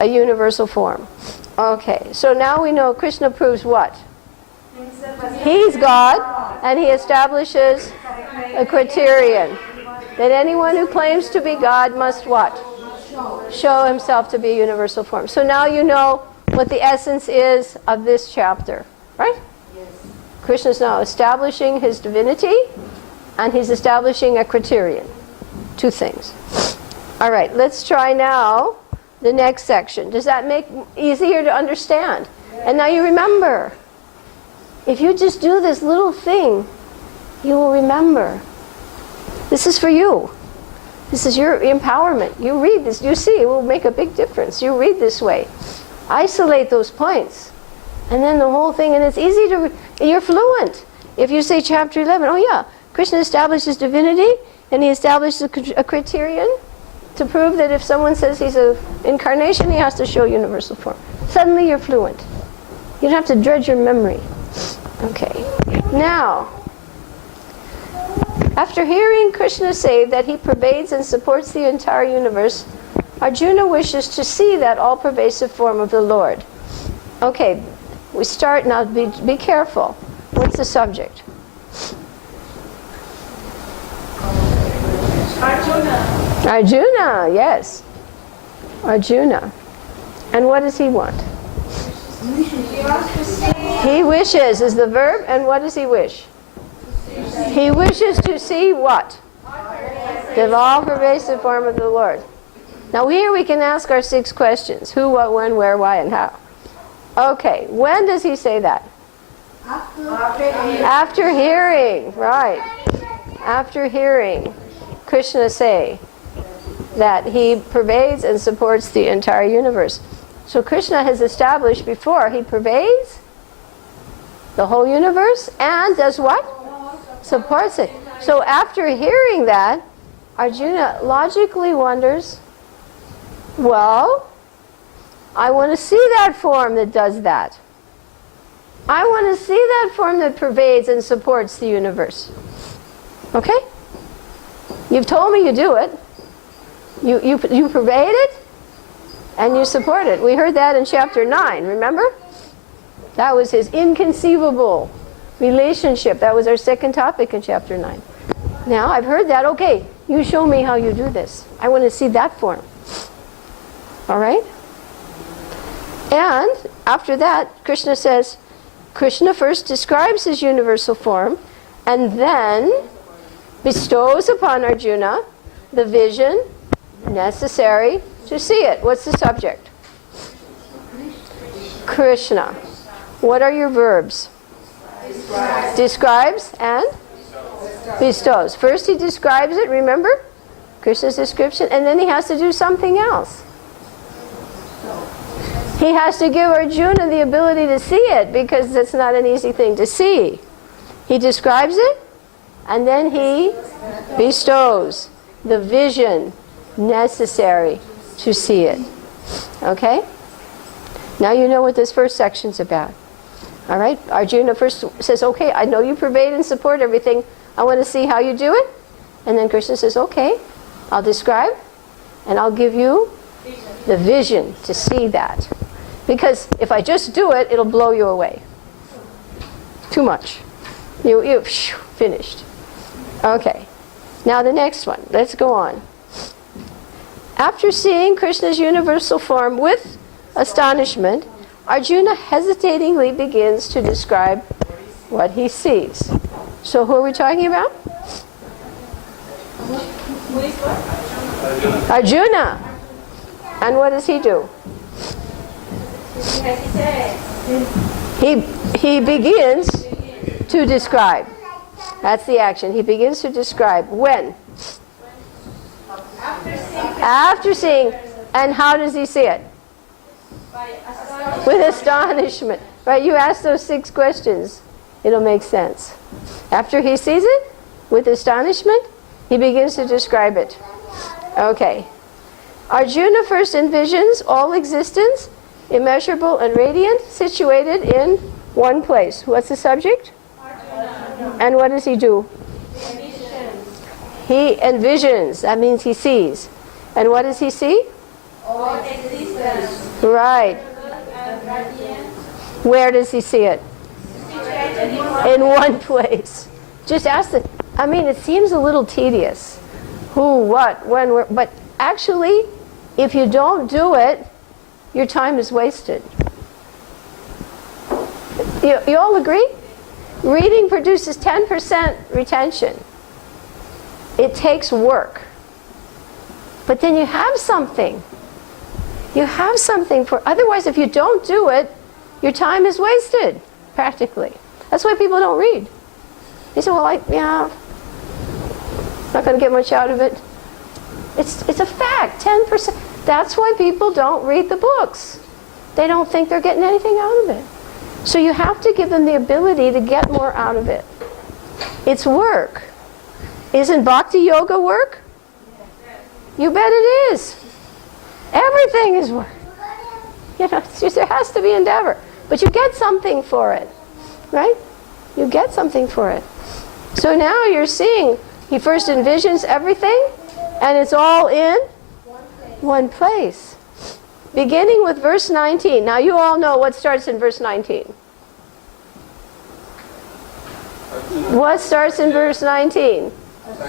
A universal form. Okay, so now we know Krishna proves what? He's God, and he establishes a criterion that anyone who claims to be God must what? Show himself to be a universal form. So now you know what the essence is of this chapter, right? Yes. Krishna is now establishing his divinity, and he's establishing a criterion. Two things. All right, let's try now the next section. Does that make easier to understand? And now you remember. If you just do this little thing, you will remember. This is for you. This is your empowerment. You read this, you see, it will make a big difference. You read this way. Isolate those points. And then the whole thing, and it's easy to, you're fluent. If you say chapter 11, oh yeah, Krishna established his divinity, and he established a criterion to prove that if someone says he's an incarnation, he has to show universal form. Suddenly you're fluent. You don't have to dredge your memory. Okay. Now, after hearing Krishna say that he pervades and supports the entire universe, Arjuna wishes to see that all-pervasive form of the Lord. Okay, we start now. Be careful. What's the subject? Arjuna. Arjuna, yes. Arjuna. And what does he want? He wishes is the verb, and what does he wish? He wishes to see what? The all-pervasive form of the Lord. Now here we can ask our 6 questions. Who, what, when, where, why, and how. Okay, when does he say that? After hearing, right. After hearing Krishna say that he pervades and supports the entire universe. So Krishna has established before he pervades the whole universe and does what? Supports it. So after hearing that, Arjuna logically wonders, well, I want to see that form that does that. I want to see that form that pervades and supports the universe. Okay? You've told me you do it. You pervade it, and you support it. We heard that in chapter 9, remember? That was his inconceivable relationship. That was our second topic in chapter 9. Now, I've heard that. Okay, you show me how you do this. I want to see that form. All right? And after that, Krishna says, Krishna first describes his universal form and then bestows upon Arjuna the vision necessary to see it. What's the subject? Krishna. What are your verbs? Describes and bestows. First he describes it, remember? Krishna's description, and then he has to do something else. He has to give Arjuna the ability to see it, because that's not an easy thing to see. He describes it, and then he bestows the vision necessary to see it. Okay? Now you know what this first section's about. All right? Arjuna first says, okay, I know you pervade and support everything. I want to see how you do it. And then Krishna says, okay, I'll describe, and I'll give you the vision to see that. Because if I just do it, it'll blow you away. Too much. You finished. Okay. Now the next one. Let's go on. After seeing Krishna's universal form with astonishment, Arjuna hesitatingly begins to describe what he sees. So who are we talking about? Arjuna. And what does he do? He begins to describe. That's the action. He begins to describe. When? After seeing. And how does he see it? With astonishment. Right? You ask those 6 questions. It'll make sense. After he sees it, with astonishment, he begins to describe it. Okay. Arjuna first envisions all existence, immeasurable and radiant, situated in one place. What's the subject? Arjuna. And what does he do? He envisions. That means he sees. And what does he see? All existence. Right. Where does he see it? In one place. Just ask it. I mean, it seems a little tedious. Who, what, when, where. But actually, if you don't do it, your time is wasted. You all agree? Reading produces 10% retention. It takes work. But then you have something. You have something for, otherwise if you don't do it, your time is wasted, practically. That's why people don't read. They say, well, not going to get much out of it. It's a fact, 10%. That's why people don't read the books. They don't think they're getting anything out of it. So you have to give them the ability to get more out of it. It's work. Isn't bhakti yoga work? You bet it is. Everything is work. You know, it's just, there has to be endeavor. But you get something for it. Right? You get something for it. So now you're seeing, he first envisions everything, and it's all in one place. Beginning with verse 19. Now you all know what starts in verse 19. What starts in verse 19?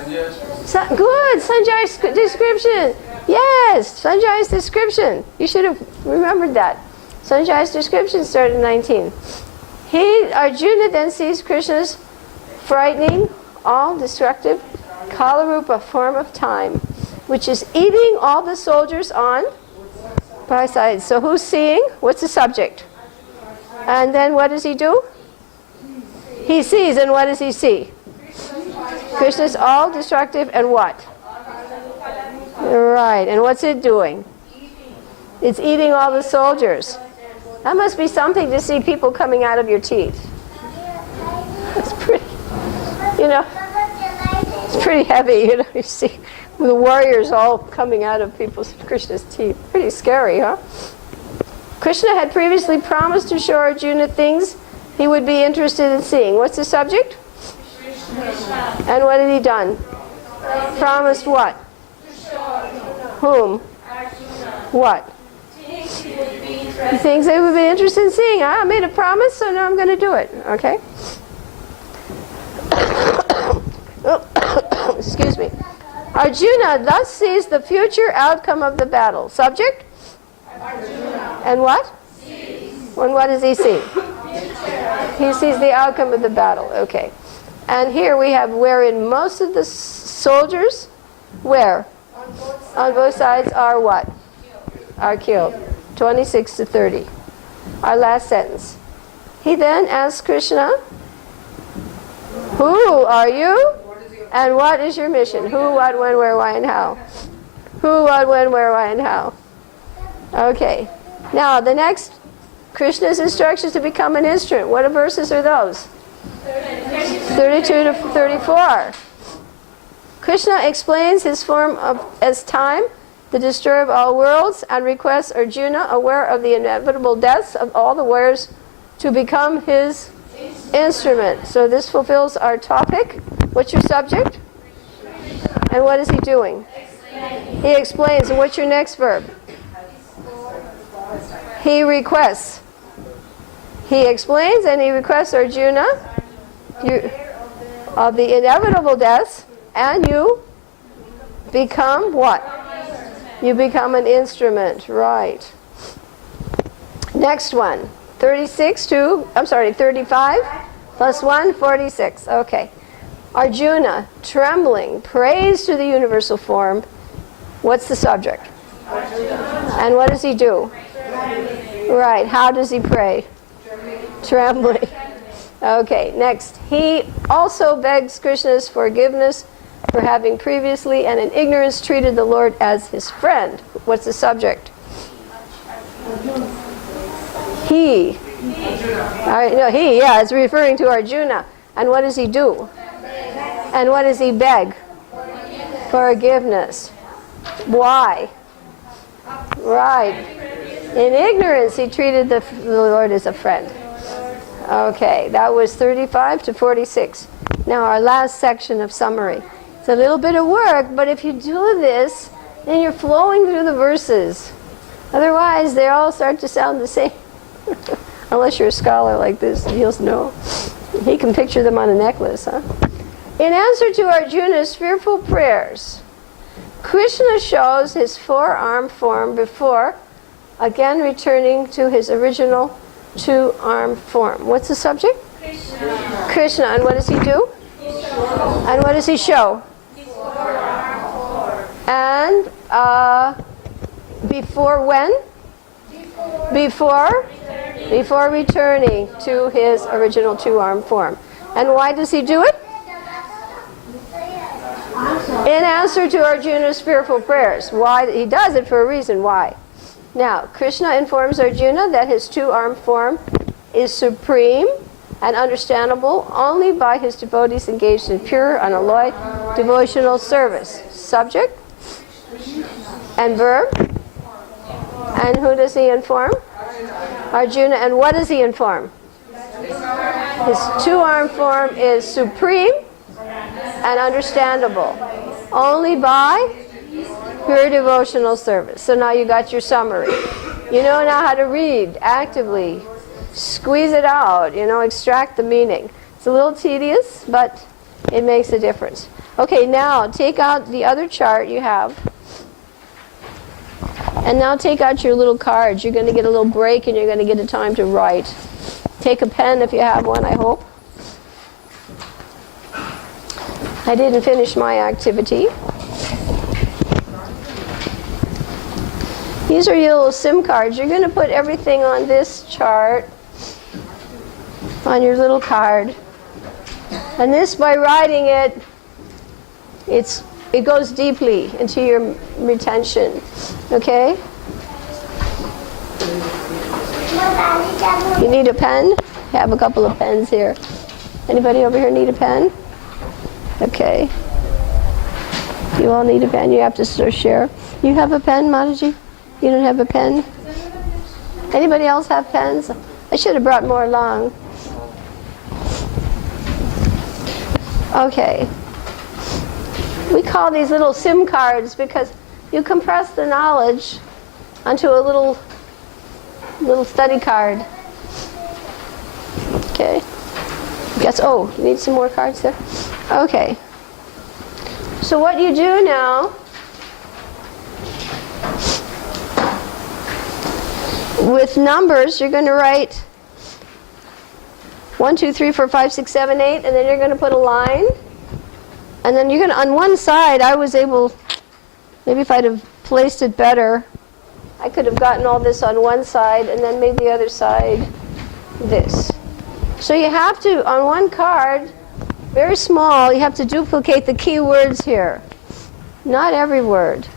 Good, Sanjay's description. Yes, Sanjay's description. You should have remembered that. Sanjay's description started in 19. Arjuna then sees Krishna's frightening, all-destructive Kalarupa form of time, which is eating all the soldiers on both sides. So who's seeing? What's the subject? And then what does he do? He sees, and what does he see? Krishna's all-destructive and what? Right, and what's it doing? It's eating all the soldiers. That must be something to see people coming out of your teeth. It's pretty, it's pretty heavy, you see the warriors all coming out of Krishna's teeth. Pretty scary, huh? Krishna had previously promised to show Arjuna things he would be interested in seeing. What's the subject? Krishna. And what had he done? Promised what? Whom? What? He thinks they would be interested in seeing. I made a promise, so now I'm going to do it. Okay? Excuse me. Arjuna thus sees the future outcome of the battle. Subject? Arjuna. And what? And what does he see? He sees the outcome of the battle. Okay. And here we have wherein most of the soldiers, where? On both sides are what? Are killed. 26 to 30. Our last sentence. He then asks Krishna, who are you? And what is your mission? Who, what, when, where, why, and how? Who, what, when, where, why, and how? Okay. Now, the next, Krishna's instructions to become an instrument. What verses are those? 32 to 34. Krishna explains his form as time, the destroyer of all worlds, and requests Arjuna, aware of the inevitable deaths of all the warriors, to become his instrument. So this fulfills our topic. What's your subject? And what is he doing? He explains. And what's your next verb? He requests. He explains and he requests Arjuna of the inevitable deaths, and you become what? You become an instrument, right. Next one. 35 plus 1, 46. Okay. Arjuna, trembling, prays to the universal form. What's the subject? And what does he do? Right. How does he pray? Trembling. Okay, next. He also begs Krishna's forgiveness for having previously and in ignorance treated the Lord as his friend. What's the subject? He. All right, no, he, yeah, it's referring to Arjuna. And what does he do? And what does he beg? Forgiveness. Why? Right. In ignorance, he treated the Lord as a friend. Okay, that was 35 to 46. Now our last section of summary. It's a little bit of work, but if you do this, then you're flowing through the verses. Otherwise, they all start to sound the same. Unless you're a scholar like this, you'll know. He can picture them on a necklace, huh? In answer to Arjuna's fearful prayers, Krishna shows his four-armed form before, again returning to his original two-armed form. What's the subject? Krishna. Krishna. And what does he do? And what does he show? And before when? Before returning to his original two-armed form. And why does he do it? In answer to Arjuna's fearful prayers. Why? He does it for a reason. Why? Now, Krishna informs Arjuna that his two-armed form is supreme and understandable only by his devotees engaged in pure, unalloyed devotional service. Subject and verb. And who does he inform? Arjuna. And what does he inform? His two-armed form is supreme and understandable only by pure devotional service. So now you got your summary. You know now how to read actively. Squeeze it out, extract the meaning. It's a little tedious, but it makes a difference. Okay, now take out the other chart you have. And now take out your little cards. You're going to get a little break and you're going to get a time to write. Take a pen if you have one, I hope. I didn't finish my activity. These are your little SIM cards. You're going to put everything on this chart, on your little card. And this, by writing it, it goes deeply into your retention. Okay? You need a pen? I have a couple of pens here. Anybody over here need a pen? Okay. You all need a pen. You have to sort of share. You have a pen, Mataji? You don't have a pen? Anybody else have pens? I should have brought more along. We call these little SIM cards because you compress the knowledge onto a little study card. Okay. Guess, oh, you need some more cards there? Okay. So what you do now, with numbers, you're going to write 1, 2, 3, 4, 5, 6, 7, 8, and then you're going to put a line. And then you're going to, on one side, I was able, maybe if I'd have placed it better, I could have gotten all this on one side and then made the other side this. So you have to, on one card, very small, you have to duplicate the key words here. Not every word,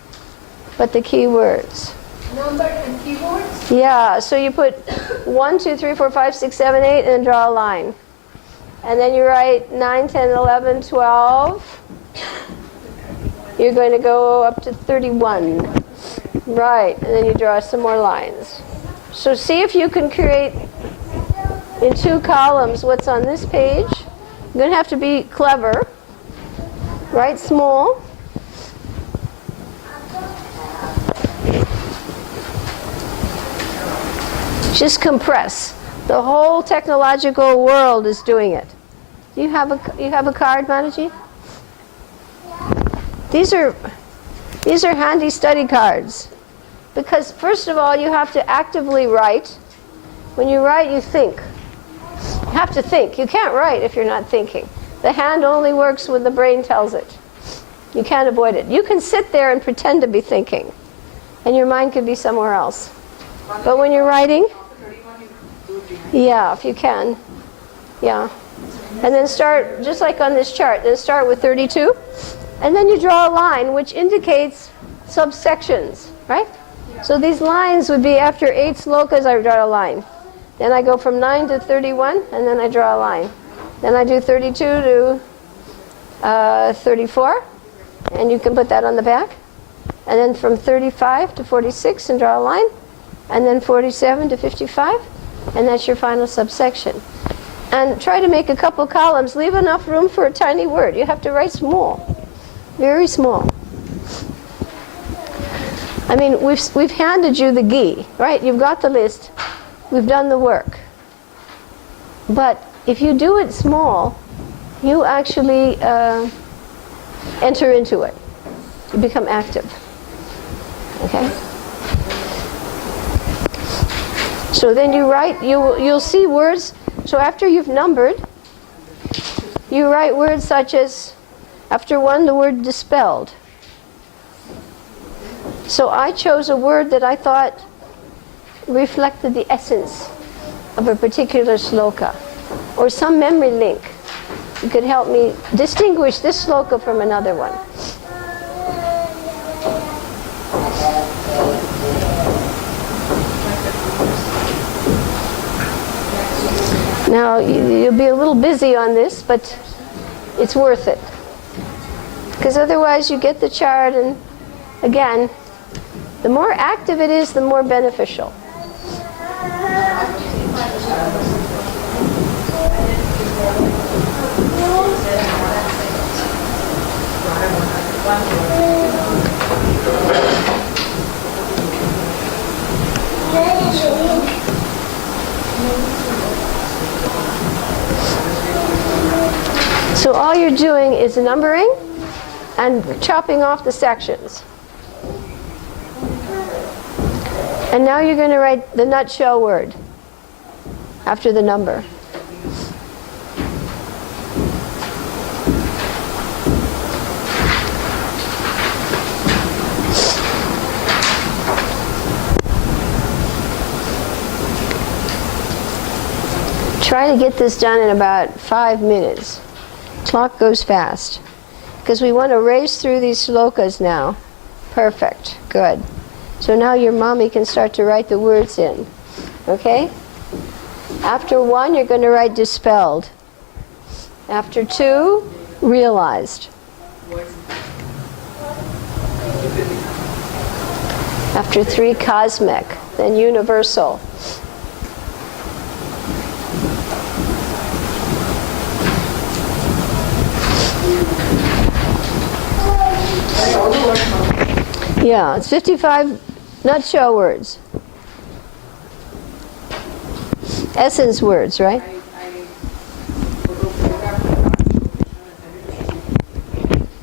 but the key words. Number and keywords? Yeah, so you put 1, 2, 3, 4, 5, 6, 7, 8, and then draw a line. And then you write 9, 10, 11, 12. You're going to go up to 31. Right, and then you draw some more lines. So see if you can create in 2 columns what's on this page. You're going to have to be clever. Write small. Just compress. The whole technological world is doing it. Do you have a card, Manaji? These are handy study cards. Because first of all, you have to actively write. When you write, you think. You have to think. You can't write if you're not thinking. The hand only works when the brain tells it. You can't avoid it. You can sit there and pretend to be thinking, and your mind could be somewhere else. But when you're writing, yeah, if you can, yeah. And then start, just like on this chart, then start with 32, and then you draw a line which indicates subsections, right? So these lines would be after 8 slokas, I draw a line. Then I go from 9 to 31, and then I draw a line. Then I do 32 to 34, and you can put that on the back. And then from 35 to 46 and draw a line. And then 47 to 55, and that's your final subsection. And try to make a couple columns. Leave enough room for a tiny word. You have to write small, very small. I mean, we've handed you the gi, right? You've got the list. We've done the work. But if you do it small, you actually enter into it. You become active. Okay? So then you write, you'll see words. So after you've numbered, you write words such as, after 1, the word dispelled. So I chose a word that I thought reflected the essence of a particular sloka, or some memory link. You could help me distinguish this sloka from another one. Now, you'll be a little busy on this, but it's worth it. Because otherwise you get the chart, and again, the more active it is, the more beneficial. So all you're doing is numbering and chopping off the sections. And now you're going to write the nutshell word after the number. Try to get this done in about 5 minutes. Clock goes fast. Because we want to race through these slokas now. Perfect. Good. So now your mommy can start to write the words in. Okay? After 1, you're going to write dispelled. After 2, realized. After 3, cosmic. Then universal. Yeah, it's 55 nutshell words. Essence words, right?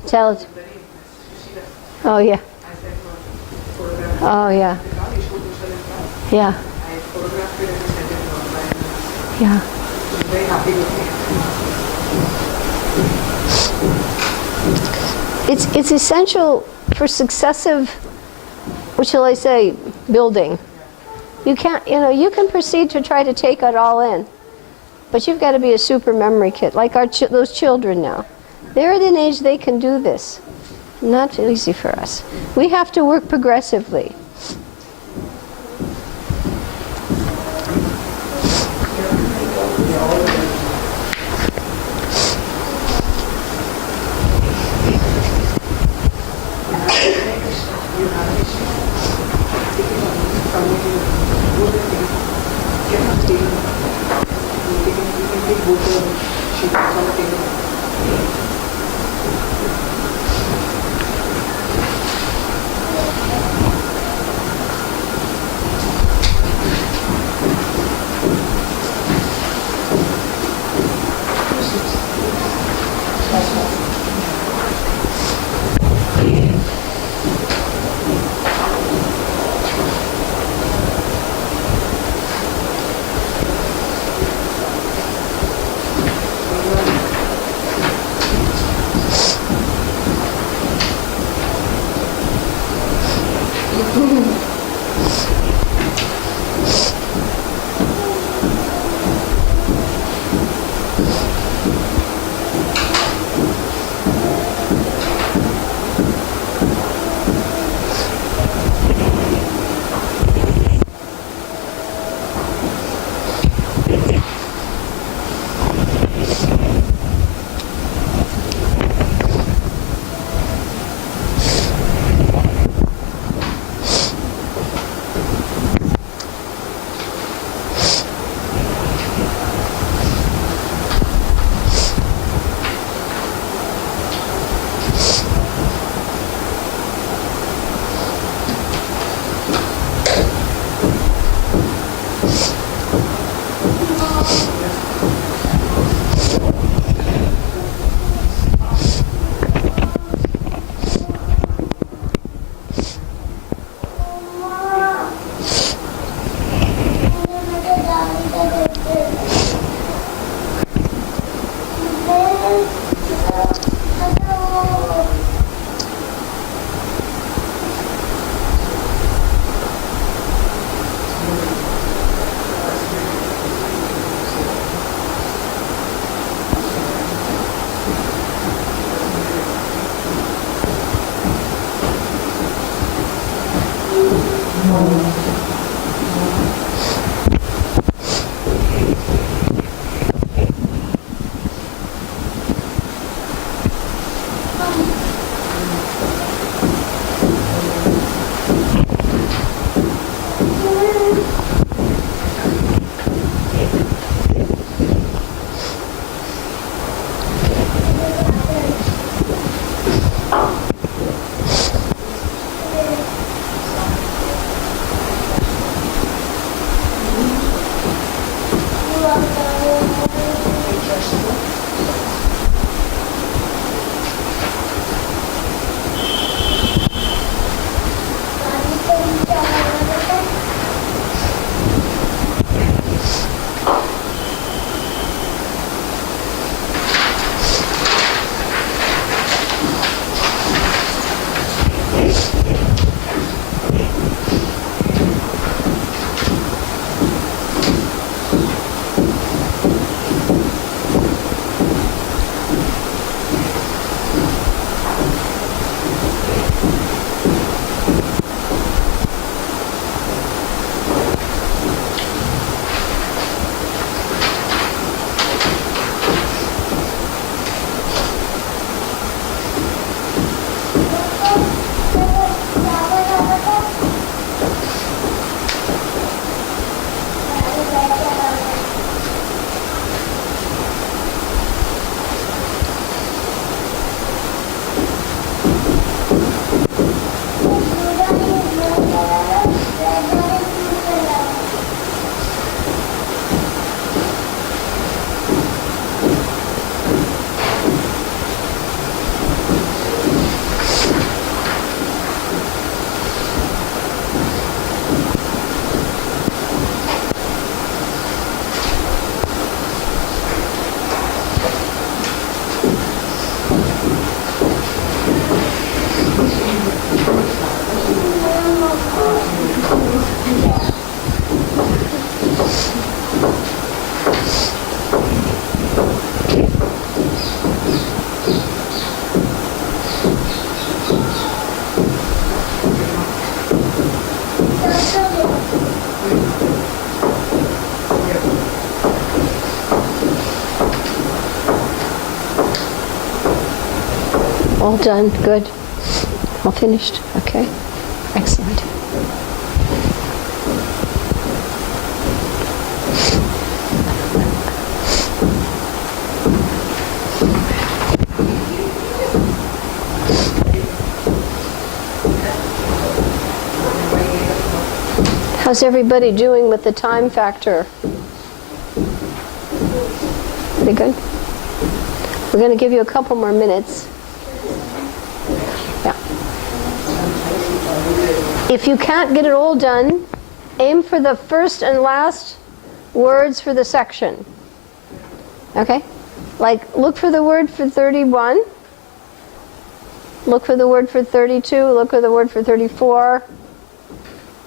Tell it. Oh, yeah. Oh, yeah. Yeah. Yeah. Very happy with it. It's essential for successive, what shall I say, building. You can't, you can proceed to try to take it all in, but you've got to be a super memory kit, like those children now. They're at an age they can do this. Not easy for us. We have to work progressively. All done. Good. All finished. Okay. Excellent. How's everybody doing with the time factor? Pretty good? We're going to give you a couple more minutes. Yeah. If you can't get it all done, aim for the first and last words for the section. Okay? Like, look for the word for 31. Look for the word for 32. Look for the word for 34.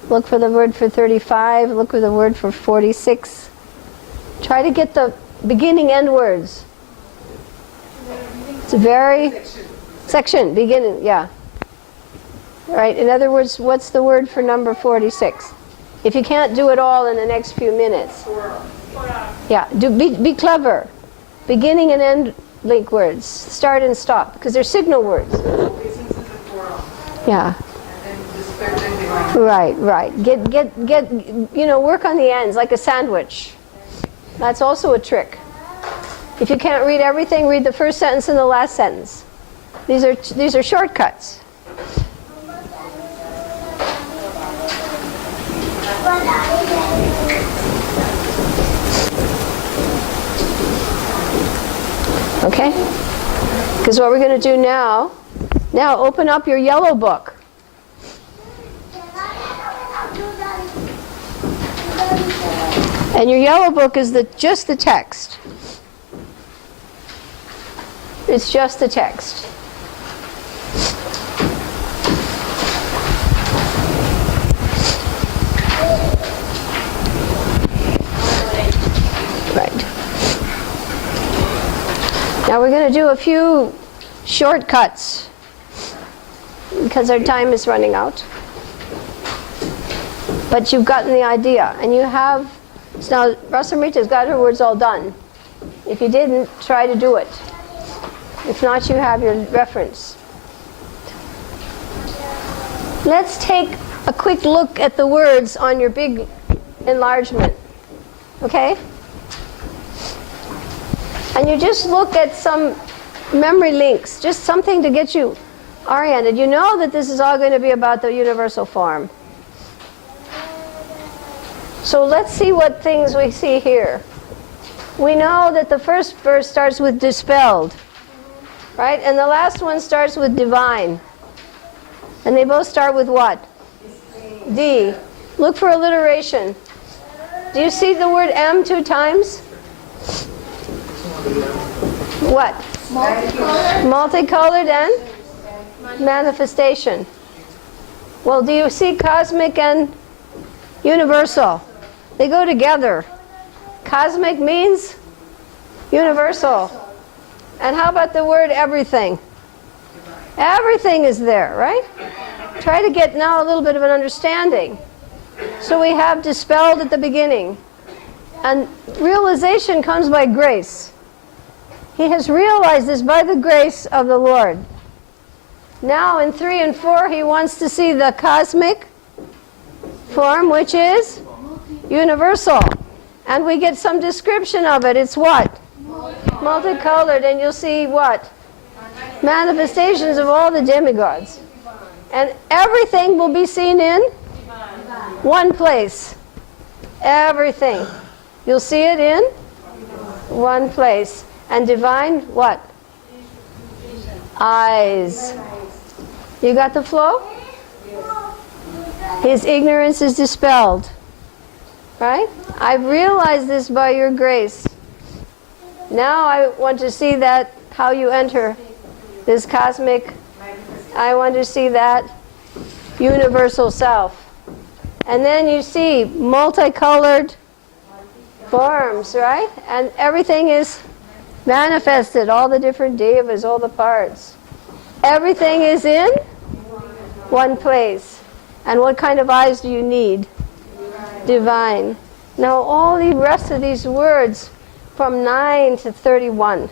Look for the word for 35. Look for the word for 46. Try to get the beginning end words. It's a very... Section, beginning, yeah. All right, in other words, what's the word for number 46? If you can't do it all in the next few minutes. Yeah, be clever. Beginning and end link words. Start and stop, because they're signal words. Yeah. Right. Get, work on the ends, like a sandwich. That's also a trick. If you can't read everything, read the first sentence and the last sentence. These are shortcuts. Okay? Because what we're going to do now open up your yellow book. And your yellow book is just the text. It's just the text. Right. Now we're going to do a few shortcuts because our time is running out. But you've gotten the idea, and you have. So now Rasamrita's got her words all done. If you didn't, try to do it. If not, you have your reference. Let's take a quick look at the words on your big enlargement. Okay? And you just look at some memory links, just something to get you oriented. You know that this is all going to be about the universal form. So let's see what things we see here. We know that the first verse starts with dispelled, right? And the last one starts with divine. And they both start with what? D. Look for alliteration. Do you see the word M 2 times? What? Multicolored. Multicolored and manifestation. Well, do you see cosmic and universal? They go together. Cosmic means universal. And how about the word everything? Everything is there, right? Try to get now a little bit of an understanding. So we have dispelled at the beginning. And realization comes by grace. He has realized this by the grace of the Lord. Now in 3 and 4, he wants to see the cosmic form, which is universal. And we get some description of it. It's what? Multicolored. And you'll see what? Manifestations of all the demigods. And everything will be seen in one place. Everything. You'll see it in one place. And divine, what? Eyes. You got the flow? His ignorance is dispelled. Right? I've realized this by your grace. Now I want to see that, how you enter this cosmic. I want to see that universal self. And then you see multicolored forms, right? And everything is manifested, all the different devas, all the parts. Everything is in one place. And what kind of eyes do you need? Divine. Now all the rest of these words from 9 to 31.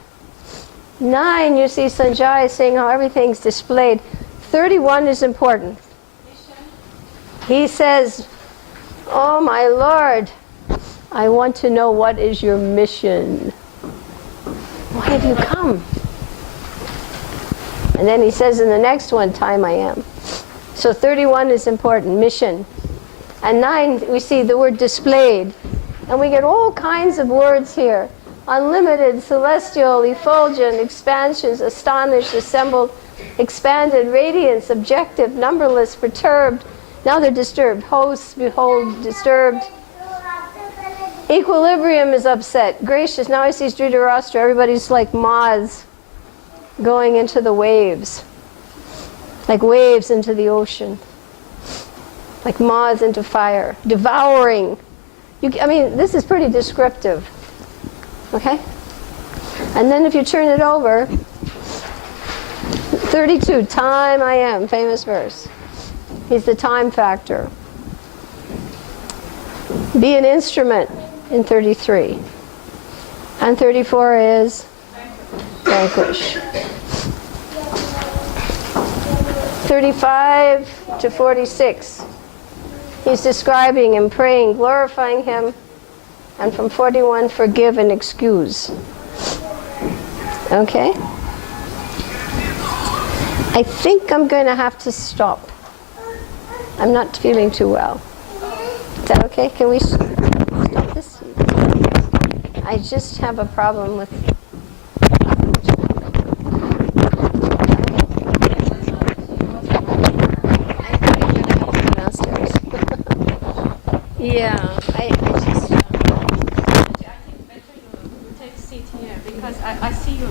9, you see Sanjay saying how everything's displayed. 31 is important. He says, oh my Lord, I want to know what is your mission. Why have you come? And then he says in the next one, time I am. So 31 is important, mission. And 9, we see the word displayed. And we get all kinds of words here. Unlimited, celestial, effulgent, expansions, astonished, assembled, expanded, radiance, objective, numberless, perturbed. Now they're disturbed. Hosts, behold, disturbed. Equilibrium is upset. Gracious. Now I see Dhritarashtra. Everybody's like moths going into the waves. Like waves into the ocean. Like moths into fire. Devouring. I mean, this is pretty descriptive. Okay? And then if you turn it over, 32, time I am, famous verse. He's the time factor. Be an instrument in 33. And 34 is vanquish. 35 to 46. He's describing him, praying, glorifying him. And from 41, forgive and excuse. Okay? I think I'm going to have to stop. I'm not feeling too well. Is that okay? Can we stop this? I just have a problem with... downstairs. Yeah, I just... Take a seat here because I see you.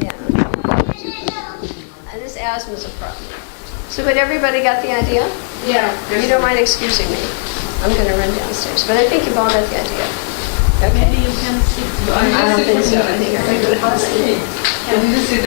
Yeah. And this asthma is a problem. So, but everybody got the idea? Yeah. You don't mind excusing me. I'm going to run downstairs. But I think you've all got the idea. Okay. Maybe you can sit. I don't think so. I think everybody else.